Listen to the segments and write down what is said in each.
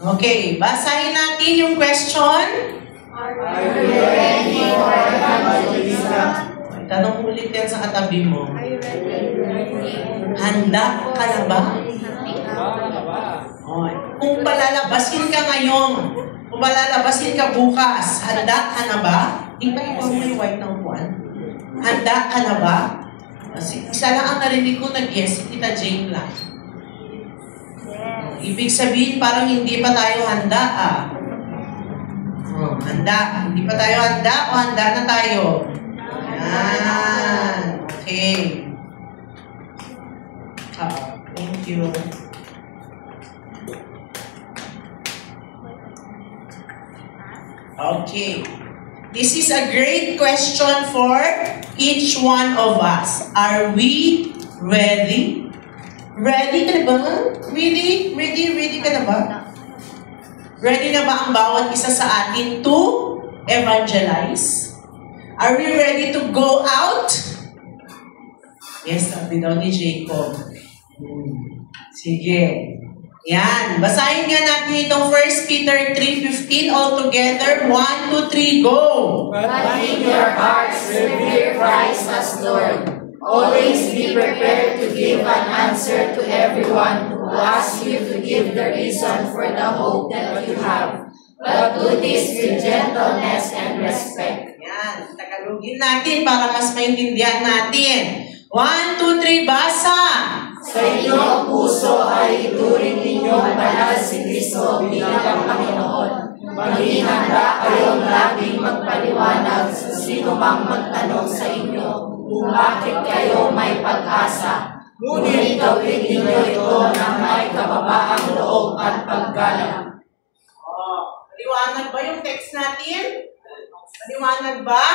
Okay, basahin natin yung question. Are you ready for evangelism? Tanong ulit yan sa katabi mo. Handa ka na ba? Okay. Kung palalabasin ka ngayon, kung palalabasin ka bukas, handa ka na ba? Di ba ikaw may white na upuan? Handa ka na ba? Kasi isa lang ang narinig ko nag-yes, si Tita Jane lang. Ibig sabihin, parang hindi pa tayo handa handa. Hindi pa tayo handa o handa na tayo? Yan. Okay. Thank you. Okay. This is a great question for each one of us. Are we ready? Ready ka na ba? Ready ka na ba? Ready na ba ang bawat isa sa atin to evangelize? Are we ready to go out? Yes, sabi daw ni Jacob. Sige. Yan. Basahin nga natin itong 1 Peter 3:15 all together. 1, 2, 3, go! But in your hearts revere Christ as Lord. Always be prepared to give an answer to everyone who asks you to give the reason for the hope that you have. But do this with gentleness and respect. Yan. Tagalogin natin para mas maintindihan natin. 1, 2, 3, basa! Sa inyong puso ay ituring ninyong banal si Kristo bilang Panginoon. Maging handa kayong laging magpaliwanag sa sino mang magtanong sa inyo kung bakit kayo may pag-asa. Ngunit gawin ninyo ito ng may kababaang loob at paggalang. Maliwanag ba yung text natin? Maliwanag ba?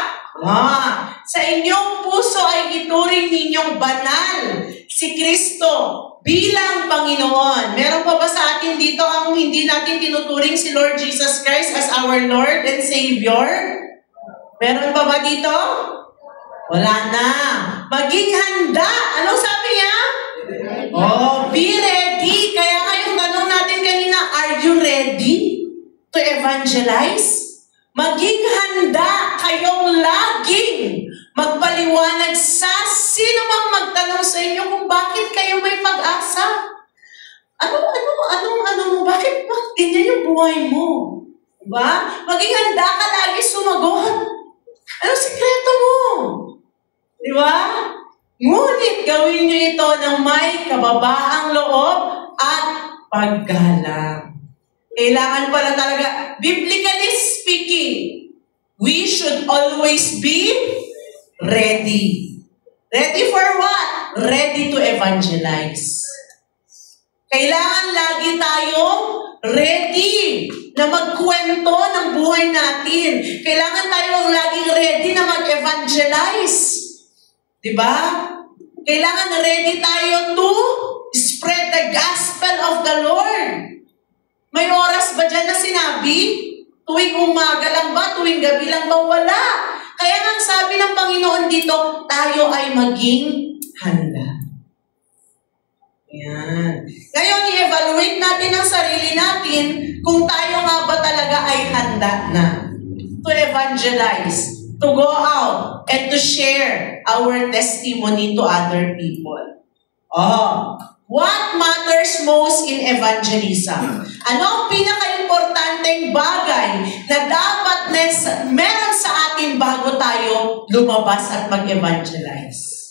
Sa inyong puso ay ituring ninyong banal si Kristo bilang Panginoon. Meron pa ba sa atin dito ang hindi natin tinuturing si Lord Jesus Christ as our Lord and Savior? Meron pa ba dito? Wala na. Maging handa. Anong sabi niya? Be ready. Kaya nga yung tanong natin kanina, are you ready to evangelize? Maging handa kayong laging magpaliwanag sa sino mang magtanong sa inyo kung bakit kayo may pag-asa. Bakit ganyan yung buhay mo? Diba? Maging handa ka lagi sumagot. Anong sikreto mo? Diba? Ngunit gawin nyo ito ng may kababaang loob at paggalang. Kailangan pala talaga, biblically speaking, we should always be ready. Ready for what? Ready to evangelize. Kailangan lagi tayong ready na magkwento ng buhay natin. Kailangan tayong laging ready na mag-evangelize. Diba? Kailangan ready tayo to spread the gospel of the Lord. May oras ba dyan na sinabi? Tuwing umaga lang ba? Tuwing gabi lang ba? Wala. Kaya nga sabi ng Panginoon dito, tayo ay maging handa. Yan. Ngayon, i-evaluate natin ang sarili natin kung tayo nga ba talaga ay handa na to evangelize, to go out, and to share our testimony to other people. What matters most in evangelism? Ano ang pinaka-importanteng bagay na dapat meron sa atin bago tayo lumabas at mag-evangelize?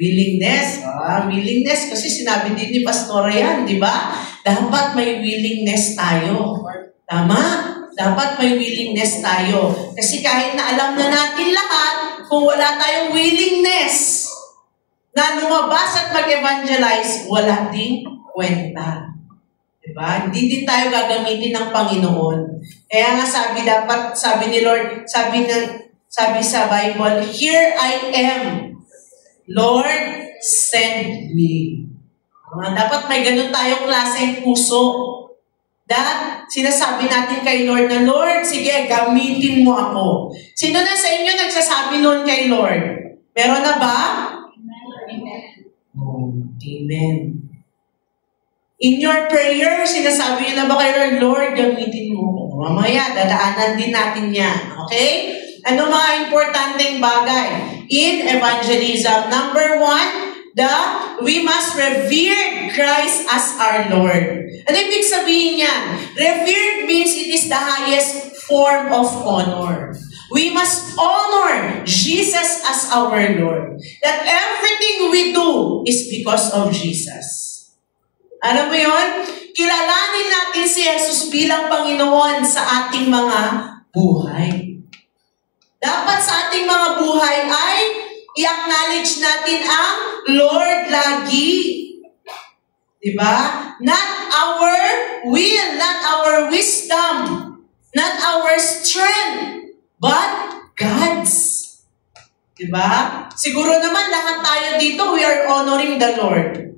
Willingness. Willingness. Kasi sinabi din ni Pastora yan, di ba? Dapat may willingness tayo. Tama? Dapat may willingness tayo. Kasi kahit na alam na natin lahat, kung wala tayong willingness na lumabas at mag-evangelize, wala ding kwenta. Diba? Hindi din tayo gagamitin ng Panginoon. Kaya nga sabi ni Lord, sabi sa Bible, "Here I am, Lord, send me." Dapat may ganun tayong klaseng puso. Sinasabi natin kay Lord na, "Lord, sige, gamitin mo ako." Sino na sa inyo nagsasabi noon kay Lord? Meron na ba? Amen. Amen. In your prayer, sinasabi niyo na ba kayo, Lord, gamitin mo. Mamaya, dadaanan din natin yan. Okay? Ano mga importanteng bagay in evangelism? Number 1, we must revere Christ as our Lord. Ano ibig sabihin niyan? Revered means it is the highest form of honor. We must honor Jesus as our Lord. That everything we do is because of Jesus. Alam mo yun? Kilalanin natin si Jesus bilang Panginoon sa ating mga buhay. Dapat sa ating mga buhay ay i-acknowledge natin ang Lord lagi. Diba? Not our will, not our wisdom, not our strength, but God's. Diba? Siguro naman lahat tayo dito, we are honoring the Lord.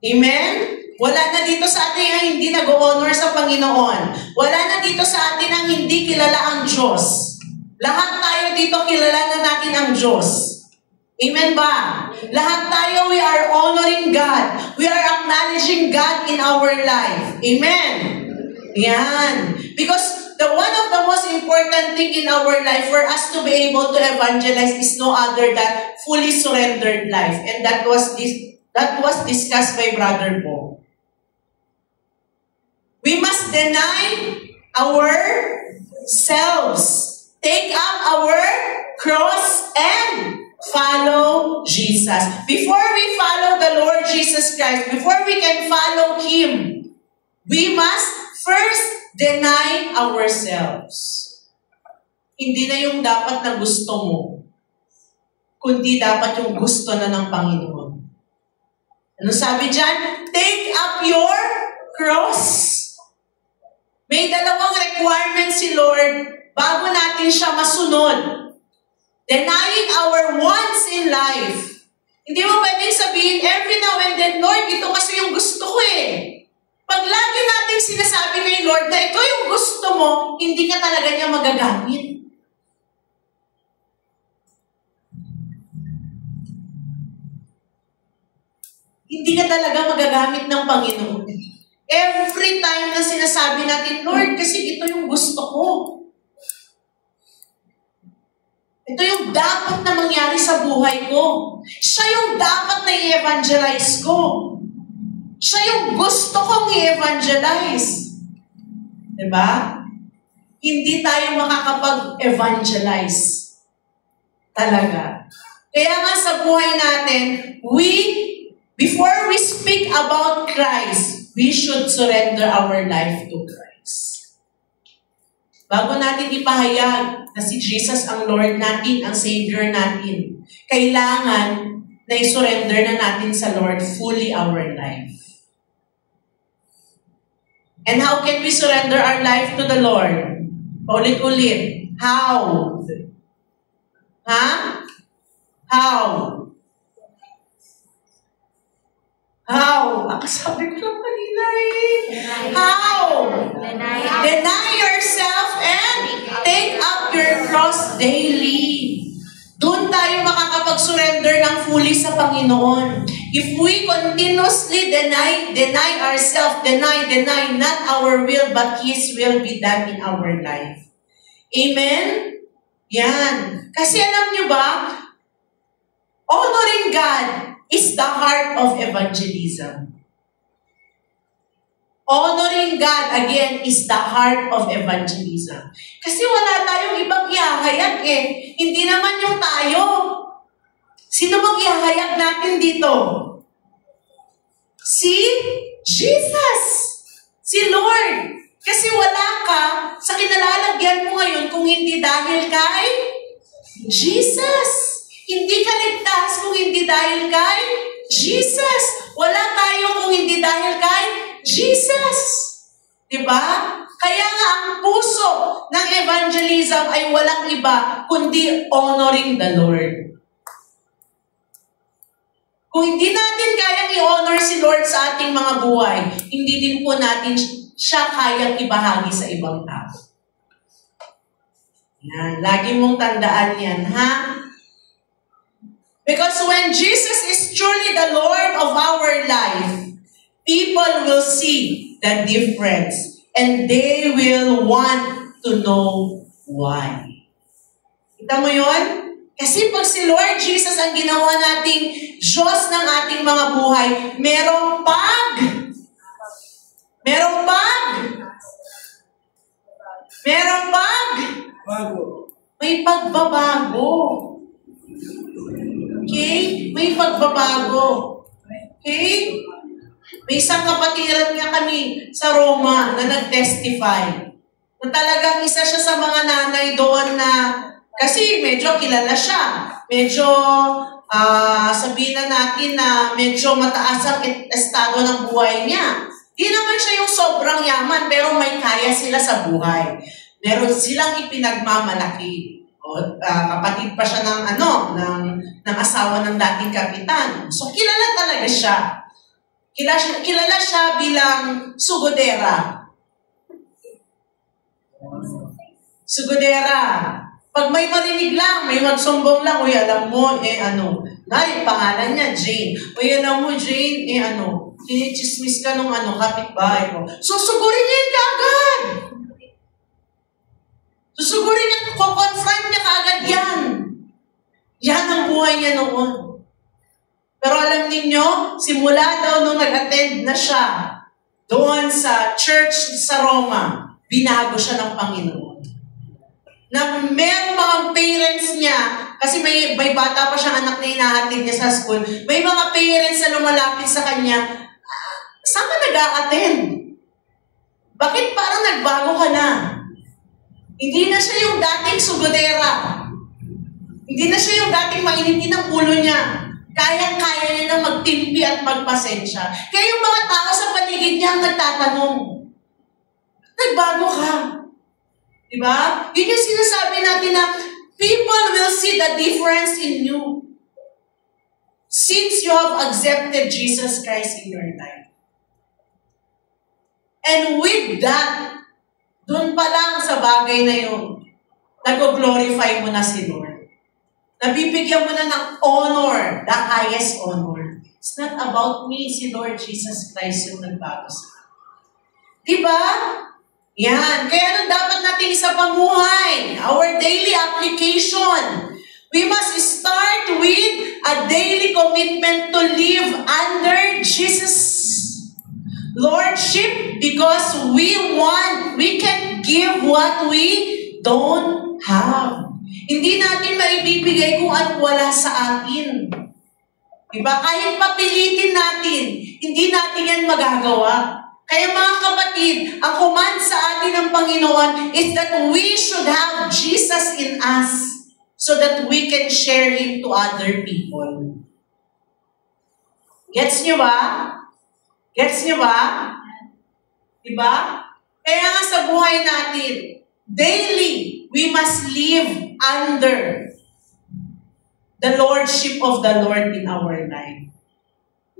Amen? Wala na dito sa atin ang hindi nag-honor sa Panginoon. Wala na dito sa atin ang hindi kilala ang Diyos. Lahat tayo dito kilala na natin ang Diyos. Amen ba? Lahat tayo, we are honoring God. We are acknowledging God in our life. Amen? Yan. Because the one of the most important thing in our life for us to be able to evangelize is no other than fully surrendered life. And that was discussed by Brother Bo. We must deny ourselves. Take up our cross and follow Jesus. Before we follow the Lord Jesus Christ, before we can follow Him, we must first deny ourselves. Hindi na yung dapat na gusto mo, kundi dapat yung gusto na ng Panginoon. Ano sabi dyan? Take up your cross. May dalawang requirements si Lord bago natin siya masunod. Denying our wants in life. Hindi mo pwedeng sabihin, every now and then, Lord, ito kasi yung gusto ko eh. Pag lagi natin sinasabi kay Lord na ito yung gusto mo, hindi ka talaga niya magagamit. Hindi ka talaga magagamit ng Panginoon. Every time na sinasabi natin, Lord, kasi ito yung gusto ko. Ito yung dapat na mangyari sa buhay ko. Siya yung dapat na i-evangelize ko. Siya yung gusto kong i-evangelize. Diba? Hindi tayo makakapag-evangelize. Talaga. Kaya nga sa buhay natin, before we speak about Christ, we should surrender our life to Christ. Bago natin ipahayag na si Jesus ang Lord natin, ang Savior natin, kailangan na i-surrender na natin sa Lord fully our life. And how can we surrender our life to the Lord? Ulit-ulit. How? How? Sabi ko lang kanina eh. How? Deny yourself and take up your cross daily. Doon tayo makakapag-surrender ng fully sa Panginoon. If we continuously deny ourselves, deny, not our will, but His will be done in our life. Amen? Yan. Kasi alam nyo ba, honoring God is the heart of evangelism. Honoring God, again, is the heart of evangelism. Kasi wala tayong ibang ihahayag eh. Hindi naman yung tayo. Sino bang ihahayag natin dito? Si Jesus. Si Lord. Kasi wala ka sa kinalalagyan mo ngayon kung hindi dahil kay Jesus. Hindi ka ligtas kung hindi dahil kay Jesus. Wala tayo kung hindi dahil kay Jesus. Diba? Kaya nga ang puso ng evangelism ay walang iba kundi honoring the Lord. Kung hindi natin kayang i-honor si Lord sa ating mga buhay, hindi din po natin siya kayang ibahagi sa ibang tao. Yan. Lagi mong tandaan yan, ha? Because when Jesus is truly the Lord of our life, people will see the difference and they will want to know why. Kita mo yun? Kasi pag si Lord Jesus ang ginawa nating Diyos ng ating mga buhay, merong may pagbabago. Okay? May pagbabago. Okay? May isang kapatiran nga kami sa Roma na nag-testify. Na talagang isa siya sa mga nanay doon na, kasi medyo kilala siya. Medyo, sabihin na natin na medyo mataas ang estado ng buhay niya. Di naman siya yung sobrang yaman, pero may kaya sila sa buhay. Meron silang ipinagmamalaki. Kapatid pa siya ng asawa ng dating kapitan. So kilala talaga siya. Kilala siya bilang sugodera. Pag may marinig lang, may magsumbong lang, uy, alam mo, pangalan niya, Jane. Uy, alam mo, Jane, kinichismis ka nung kapitbahay mo. Susugurin niya yung kaagad. Susugurin niya, kukonfront niya kaagad yan. Yan ang buhay niya noon. Pero alam ninyo, simula daw nung nag-attend na siya doon sa church sa Roma, binago siya ng Panginoon. Na merong mga parents niya, kasi may bata pa siyang anak na hinahatid niya sa school, may mga parents na lumalapit sa kanya, saan ka nag-a-attend? Bakit parang nagbago ka na? Hindi na siya yung dating sugodera. Hindi na siya yung dating mainitin ang ulo niya. Kayang-kaya niya na magtimpi at magpasensya. Kaya yung mga tao sa paligid niya ang nagtatanong, nagbago ka. Diba? Yun yung sinasabi natin na people will see the difference in you since you have accepted Jesus Christ in your life. And with that, doon pa lang sa bagay na yun, nag-glorify mo na si Lord. Nabibigyan mo na ng honor, the highest honor. It's not about me, si Lord Jesus Christ yung nagbago sa akin. Diba? Yan. Kaya anong dapat natin sa pamuhay? Our daily application. We must start with a daily commitment to live under Jesus' Lordship because we can give what we don't have. Hindi natin maibibigay kung ano wala sa atin. Diba? Kahit papilitin natin, hindi natin yan magagawa. Kaya mga kapatid, ang command sa atin ng Panginoon is that we should have Jesus in us so that we can share Him to other people. Gets nyo ba? Gets nyo ba? Diba? Kaya nga sa buhay natin, daily, we must live under the Lordship of the Lord in our life.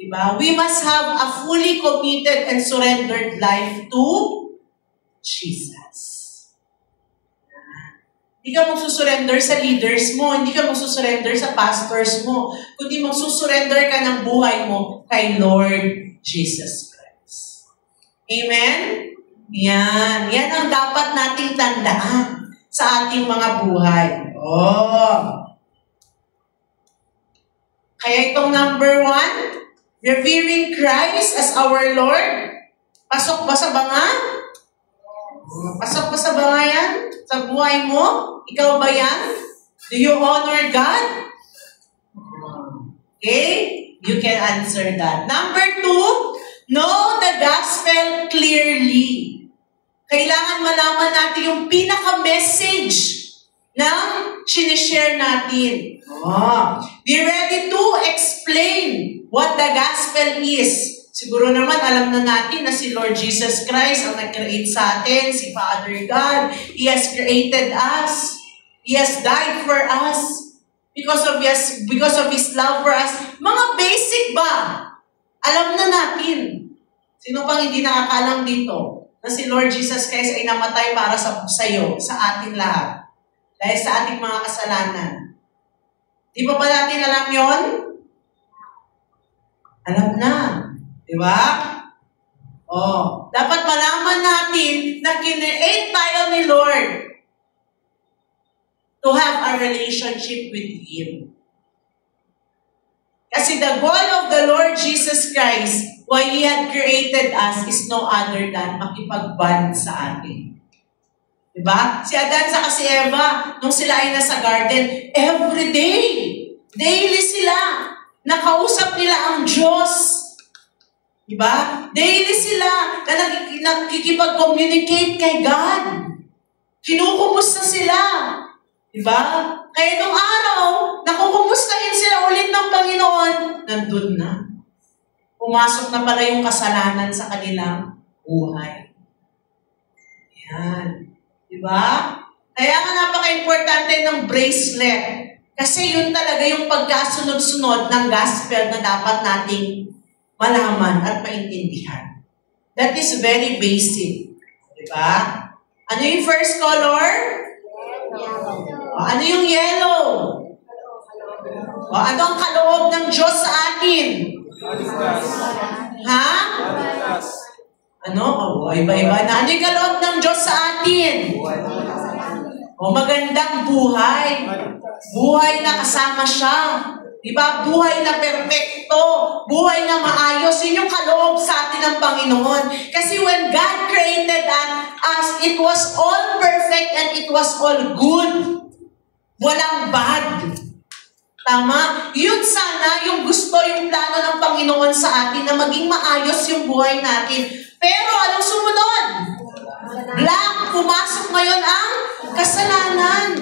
Diba? We must have a fully committed and surrendered life to Jesus. Hindi ka magsusurrender sa leaders mo, hindi ka magsusurrender sa pastors mo, kundi magsusurrender ka ng buhay mo kay Lord Jesus Christ. Amen? Yan. Yan ang dapat nating tandaan sa ating mga buhay. Kaya itong number 1, revering Christ as our Lord. Pasok ba sa banga? Pasok ba sa banga yan? Sa buhay mo? Ikaw ba yan? Do you honor God? Okay? You can answer that. Number 2, know the gospel clearly. Kailangan malaman natin yung pinaka-message ng sinishare natin. Be ready to explain what the gospel is. Siguro naman alam na natin na si Lord Jesus Christ ang nag-create sa atin, si Father God. He has created us. He has died for us. Because of His love for us. Mga basic ba? Alam na natin. Sino pang hindi nakakalam dito na si Lord Jesus Christ ay namatay para sa iyo, sa ating lahat. Dahil sa ating mga kasalanan. Di ba natin alam yon? Alam na. Di ba? Dapat malaman natin na kineate tayo ni Lord to have a relationship with Him. Kasi the goal of the Lord Jesus Christ, why He had created us, is no other than makipag-bond sa atin. Diba? Si Adan sa si Eva, nung sila ay nasa garden, every day, daily sila, nakausap nila ang Diyos. Diba? Daily sila na nakikipag-communicate kay God. Kinukumusta sila. Diba? Kaya nung araw, nakukumustahin sila ulit ng Panginoon, nandun na. Pumasok na pala yung kasalanan sa kanilang buhay. Yan. Diba? Kaya nga napaka-importante ng bracelet. Kasi yun talaga yung pagkasunod-sunod ng gospel na dapat nating malaman at maintindihan. That is very basic. Diba? Ano yung first color? Ano yung yellow? Ano ang kaloob ng Diyos sa atin? Ha? Ano? Iba-iba na. Ano yung kaloob ng Diyos sa atin? Magandang buhay. Buhay na kasama siya. Diba? Buhay na perpekto. Buhay na maayos. Yun yung kaloob sa atin ng Panginoon. Kasi when God created us, it was all perfect and it was all good. Walang bad. Tama? Yun sana yung gusto, yung plano ng Panginoon sa atin na maging maayos yung buhay natin. Pero anong sumunod? Black, pumasok ngayon ang kasalanan.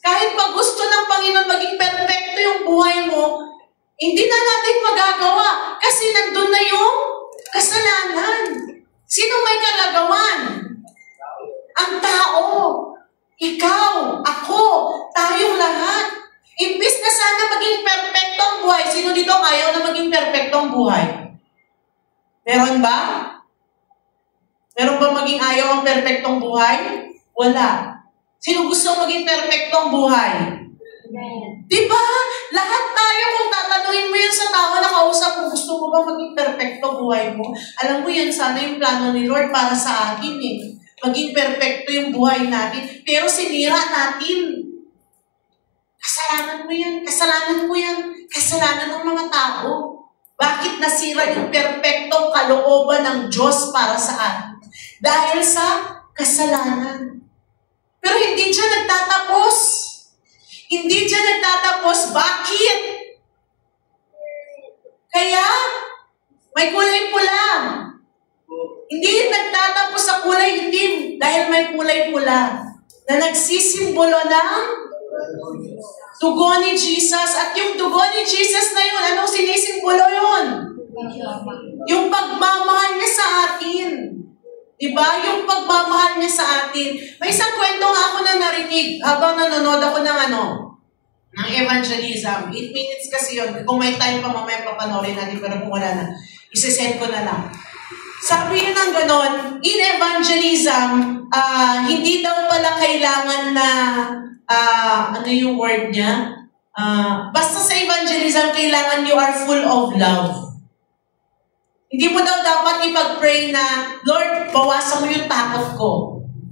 Kahit pag gusto ng Panginoon maging perfecto yung buhay mo, hindi na natin magagawa kasi nandun na yung kasalanan. Sino may kalagawan? Ang tao. Ikaw, ako, tayong lahat. Imbis na sana maging perfecto ang buhay, sino dito ayaw na maging perfecto ang buhay? Meron ba? Meron ba maging ayaw ang perfectong buhay? Wala. Sino gusto maging perfectong buhay? Diba? Lahat tayo, kung tatanungin mo yun sa tao na kausap mo, gusto mo ba maging perfecto buhay mo? Alam mo yan, sana yung plano ni Lord para sa akin eh. Maging perfecto yung buhay natin. Pero sinira natin. Kasalanan mo yan. Kasalanan mo yan. Kasalanan ng mga tao. Bakit nasira yung perfectong kalooban ng Diyos para sa atin? Dahil sa kasalanan. Pero hindi siya nagtatapos. Hindi siya nagtatapos. Bakit? Kaya, may kulay pula. Hindi nagtatapos sa kulay itim dahil may kulay pula na nagsisimbolo ng dugo ni Jesus. At yung dugo ni Jesus na yun, anong sinisimbolo yun? Yung pagmamahal niya sa atin. Diba? Yung pagmamahal niya sa atin. May isang kwento nga ako na narinig habang nanonood ako ng ng evangelism. 8 minutes kasi yun. Kung may time pa mamaya papanorin natin, pero kung wala na, isesend ko na lang. Sabi yun ng ganon, in evangelism, hindi daw pala kailangan na, ano yung word niya? Basta sa evangelism, kailangan you are full of love. Hindi mo daw dapat ipag-pray na, Lord, bawasan mo yung takot ko.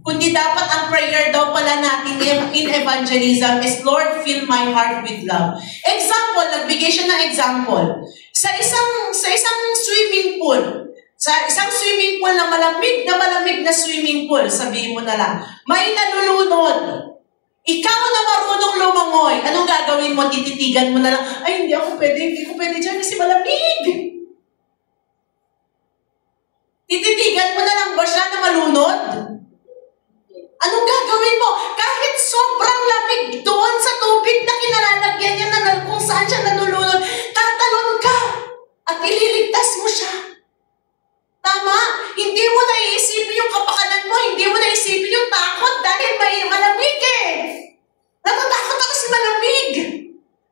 Kundi dapat ang prayer daw pala natin in evangelism is, Lord, fill my heart with love. Example, nagbigay siya ng example. Sa isang swimming pool, na malamig na swimming pool, sabihin mo na lang, may nalulunod. Ikaw na marunong lumangoy, anong gagawin mo? Tititigan mo na lang, ay, hindi ko pwede dyan kasi malamig. Tititigan mo na lang ba siya na malunod? Anong gagawin mo? Kahit sobrang lamig doon sa tubig na kinalalagyan niya na kung saan siya nalulunod, tatalon ka at ililigtas mo siya. Tama? Hindi mo na iisipin yung kapakanan mo, hindi mo na iisipin yung takot dahil may malamig eh. Natatakot ako kasi malamig.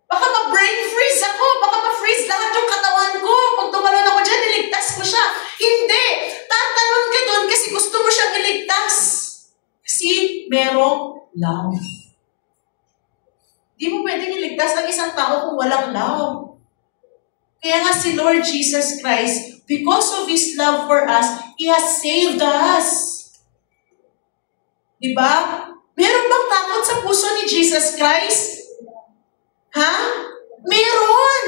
Baka ma-brain freeze ako, baka ma-freeze lahat yung katawan ko. Pag tumalon ako dyan, niligtas ko siya. Hindi. Tatalon ka doon kasi gusto mo siyang iligtas. Kasi merong love. Hindi mo pwedeng iligtas ang isang tao kung walang love. Kaya nga si Lord Jesus Christ, because of His love for us, He has saved us. Diba? Meron bang takot sa puso ni Jesus Christ? Ha? Meron!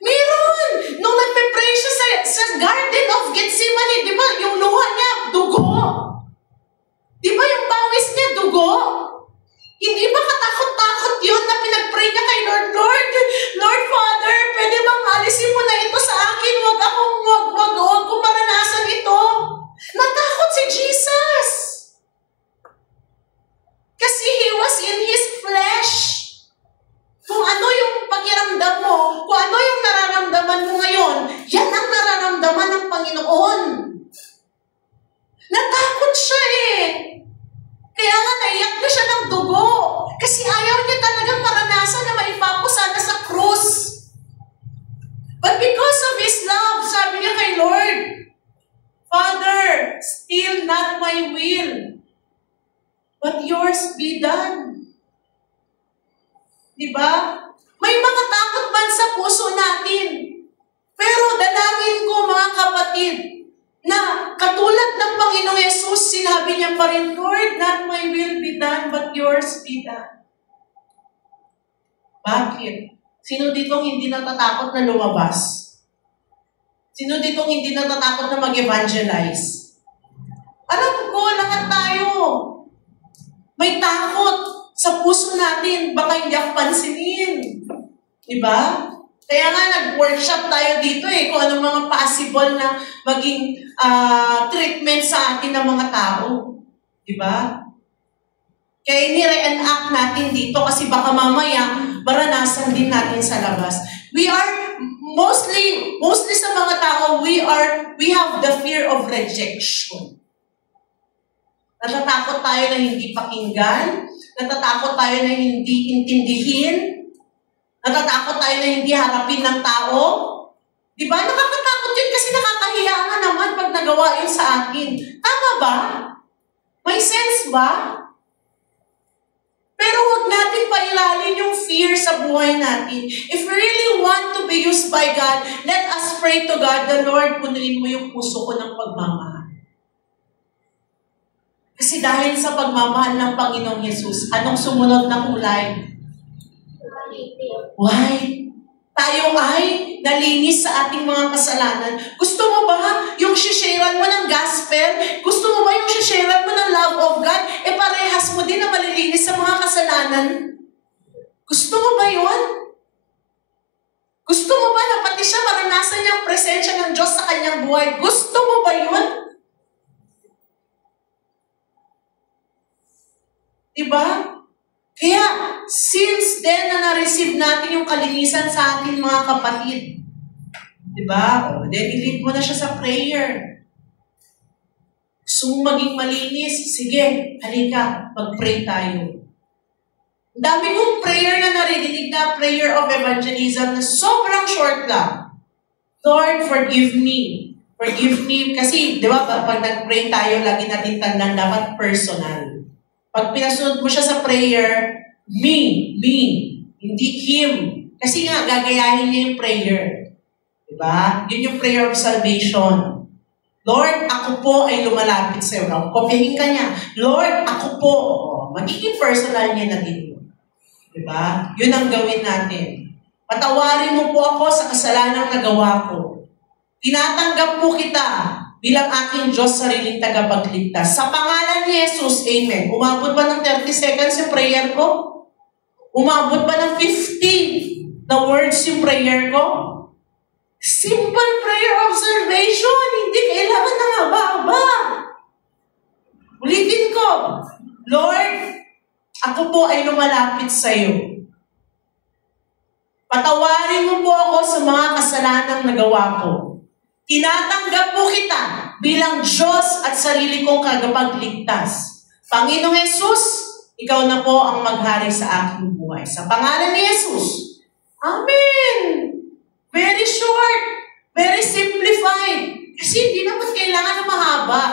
Meron! Nung nagpe-pray siya sa Garden of Gethsemane, di ba? Yung luha niya, dugo. Di ba yung pawis niya, dugo? Hindi ba katakot-takot yun na pinag-pray niya kay Lord? Lord Father, pwede bang alisin mo na ito sa akin? Huwag ko maranasan ito. Natakot si Jesus. Kasi He was in His flesh. Kung ano yung pakiramdam mo, kung ano yung nararamdaman mo ngayon, yan ang nararamdaman ng Panginoon. Natakot siya eh. Kaya nga naiyak na siya ng dugo. Kasi ayaw niya talagang maranasan na maipapusana sa krus. But because of His love, sabi niya kay Lord, Father, still not my will, but yours be done. Diba? May mga takot man sa puso natin. Pero dalangin ko mga kapatid, na katulad ng Panginoong Yesus, sinabi niya pa rin, Lord, not my will be done, but yours be done. Bakit? Sino ditong hindi natatakot na lumabas? Sino ditong hindi natatakot na mag-evangelize? Alam ko, lahat tayo. May takot sa puso natin, baka hindi ako pansinin. Diba? Kaya nga nag-workshop tayo dito kung anong mga possible na maging treatment sa atin ng mga tao. Diba? Kaya ini-reenact natin dito kasi baka mamaya maranasan din natin sa labas. We are mostly sa mga tao, we have the fear of rejection. Natatakot tayo na hindi pakinggan, natatakot tayo na hindi intindihin, natatakot tayo na hindi harapin ng tao. Diba? Nakakatakot yun kasi nakakahiya nga naman pag nagawa yun sa akin. Tama ba? May sense ba? Pero huwag natin pailalin yung fear sa buhay natin. If we really want to be used by God, let us pray to God, the Lord, punuin mo yung puso ko ng pagmamahal. Kasi dahil sa pagmamahal ng Panginoong Yesus, anong sumunod na kulay? White. Tayo ay nalinis sa ating mga kasalanan. Gusto mo ba yung sisharean mo ng gospel? Gusto mo ba yung sisharean mo ng love of God? Parehas mo din na malilinis sa mga kasalanan? Gusto mo ba yun? Gusto mo ba na pati siya maranasan niyang presensya ng Diyos sa kanyang buhay? Gusto mo ba yun? Diba? Kaya, since then na na-receive natin yung kalinisan sa ating mga kapatid, diba? Then, i-lead mo na siya sa prayer. Gusto mong maging malinis? Sige, halika, mag-pray tayo. Dami kong prayer na narinig na prayer of evangelism na sobrang short lang. Lord, forgive me. Forgive me. Kasi, di ba, pag nag-pray tayo, lagi natin tandaan, dapat personal. Pag pinasunod mo siya sa prayer, me, hindi him. Kasi nga, gagayahin niya yung prayer. Diba? Yun yung prayer of salvation. Lord, ako po ay lumalapit sa iyo. Kopyahin ka niya. Lord, ako po. Magiging personal niya na din yun. Diba? Yun ang gawin natin. Patawarin mo po ako sa kasalanang nagawa ko. Tinatanggap po kita bilang aking Diyos sariling tagapagligtas. Sa pangalan ni Jesus, Amen. Umabot ba ng 30 seconds yung prayer ko? Umabot ba ng 50 na words yung prayer ko? Simple prayer of salvation. Hindi kailangan ng haba-haba. Ulitin ko. Lord, ako po ay lumalapit sa iyo. Patawarin mo po ako sa mga kasalanang nagawa ko. Tinatanggap po kita bilang Diyos at sarili kong tagapagligtas. Panginoong Jesus, ikaw na po ang maghari sa aking buhay. Sa pangalan ni Jesus. Amen! Very short. Very simplified. Kasi hindi naman kailangan na mahaba.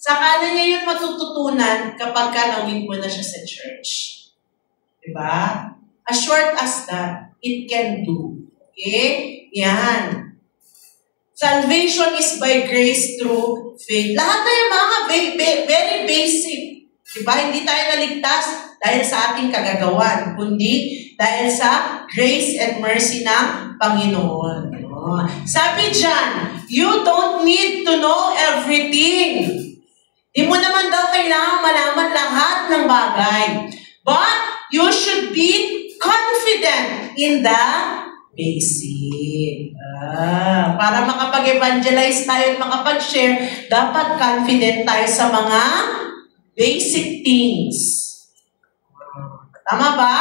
Saka na niya yun matututunan kapag nawin mo na siya sa church. Diba? As short as that, it can do. Okay? Yan. Salvation is by grace through faith. Lahat na yung mga very basic. Diba? Hindi tayo naligtas dahil sa ating kagagawan, kundi dahil sa grace and mercy ng Panginoon. Sabi dyan, you don't need to know everything. Di mo naman daw kailangan malaman lahat ng bagay. But you should be confident in the basic. Para makapag-evangelize tayo at makapag-share, dapat confident tayo sa mga basic things. Tama ba?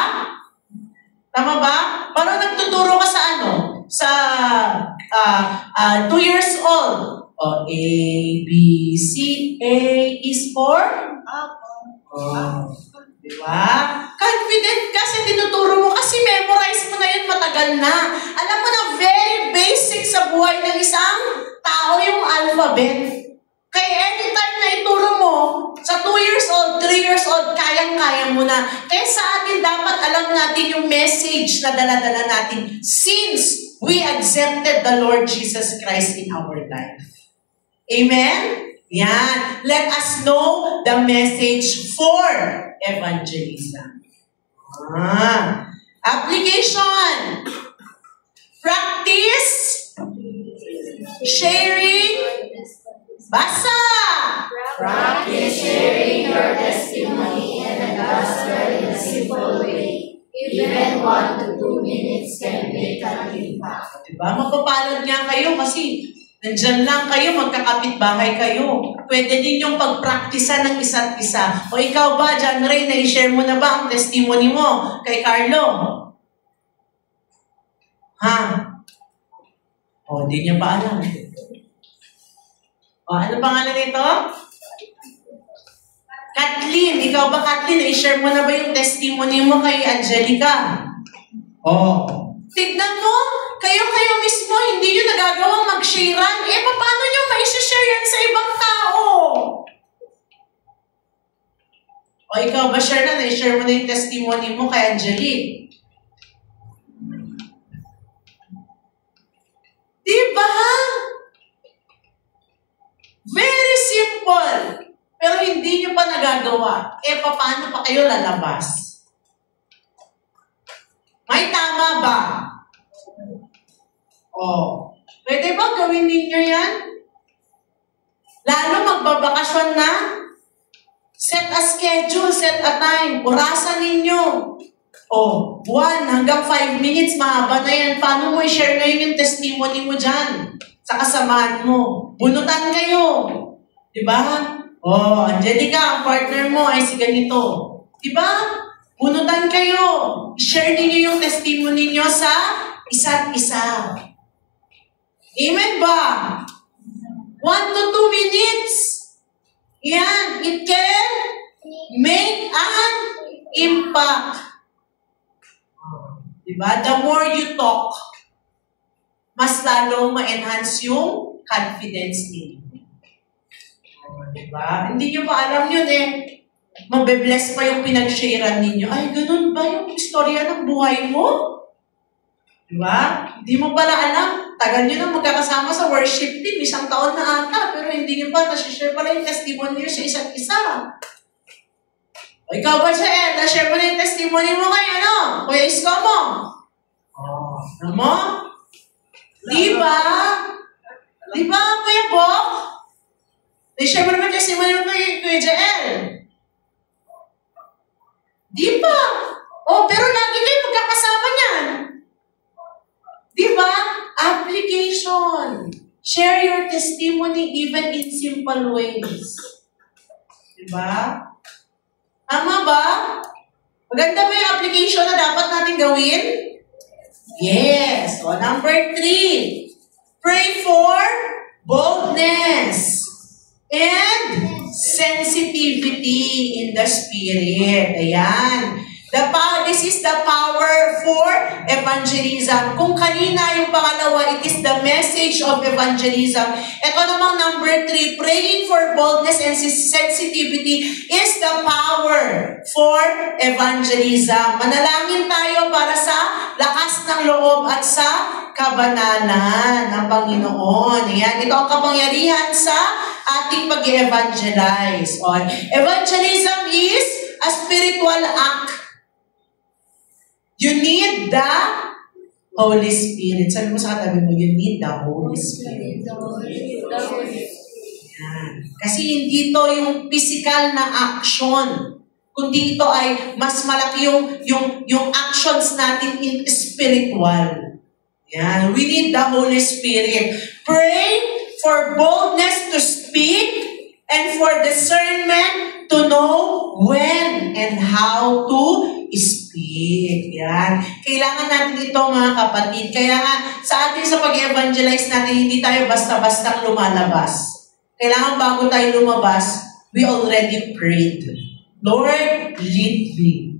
Tama ba? Parang nagtuturo ka sa ano? Sa 2 years old. A, B, C, A is for apple. Diba? Confident kasi tinuturo mo kasi memorize mo na yun matagal na. Alam mo na very basic sa buhay ng isang tao yung alphabet. Kaya anytime na ituro mo, sa 2 years old, 3 years old, kayang-kaya mo na. Kaya sa atin dapat alam natin yung message na dala-dala natin since we accepted the Lord Jesus Christ in our life. Amen? Yan. Let us know the message for evangelism. Application. Practice. Sharing. Basa. Practice sharing your testimony and the gospel in a simple way. Even 1 to 2 minutes can make an impact. Diba? Mapapalad nga kayo kasi nandyan lang kayo, magkakapit-bahay kayo. Pwede din yung pagpraktisan ng isa't isa. O ikaw ba, John Ray, na-share mo na ba ang testimony mo kay Carlo? Ha? O, hindi niya pa alam. O, ano pangalan nito? Kathleen. Ikaw ba, Kathleen, na-share mo na ba yung testimony mo kay Angelica? O. Tignan mo, kayo mismo, hindi nyo nagagawang mag-sharean. Paano nyo ma-share yan sa ibang tao? O ikaw ba, share na? Na-share mo na yung testimony mo kay Angelique. Diba? Very simple. Pero hindi nyo pa nagagawa. Paano pa kayo lalabas? May tama ba? Pwede ba gawin ninyo yan? Lalo magbabakasyon na? Set a schedule, set a time. Orasan ninyo. 1 hanggang 5 minutes, mahaba na yan. Paano mo i-share ngayon yung testimony mo dyan? Sa kasamahan mo. Bunutan kayo. Diba? Angelica, ang partner mo ay si ganito. Diba? Bunutan kayo. Share niyo yung testimony niyo sa isa't isa. Amen ba? 1 to 2 minutes. Yan. It can make an impact. Diba? The more you talk, mas lalong ma-enhance yung confidence ninyo. Diba? Hindi nyo pa alam yun mabe-bless pa yung pinag-sharean ninyo. Ay, ganun ba yung istorya ng buhay mo? Diba? Hindi mo pala alam. Tagal nyo na magkakasama sa worship team. 1 taon na ata. Pero hindi nyo pa nasi-share pala yung testimony nyo sa isa't isa. O ikaw ba, Jael? Na-share mo na yung testimony mo kayo, no? Kuya Isko mo? Ano mo? Diba? Diba, Kuya Bok? Na-share mo naman yung testimony mo kay Kuya Jael? Di ba? Pero lagi kayo magkakasama niyan. Di ba? Application. Share your testimony even in simple ways. Di ba? Tama ba? Maganda ba yung application na dapat natin gawin? Yes. Number 3. Pray for boldness and sensitivity in the spirit. Ayan. This is the power for evangelism. Kung kanina yung pangalawa, it is the message of evangelism. Ito namang number 3, praying for boldness and sensitivity is the power for evangelism. Manalangin tayo para sa lakas ng loob at sa kabanalan ng Panginoon. Ayan, ito ang kapangyarihan sa ating pag-evangelize. Evangelism is a spiritual act. You need the Holy Spirit. Sabi mo sa katabi mo, you need the Holy Spirit. Ayan. Kasi hindi ito yung physical na action, kundi ito ay mas malaki yung actions natin in spiritual. Yan. We need the Holy Spirit. Pray for boldness to speak and for discernment to know when and how to speak. Yan. Kailangan natin ito, mga kapatid. Kaya nga, sa atin sa pag-evangelize natin, hindi tayo basta-bastang lumalabas. Kailangan bago tayo lumabas, we already prayed. Lord, lead me.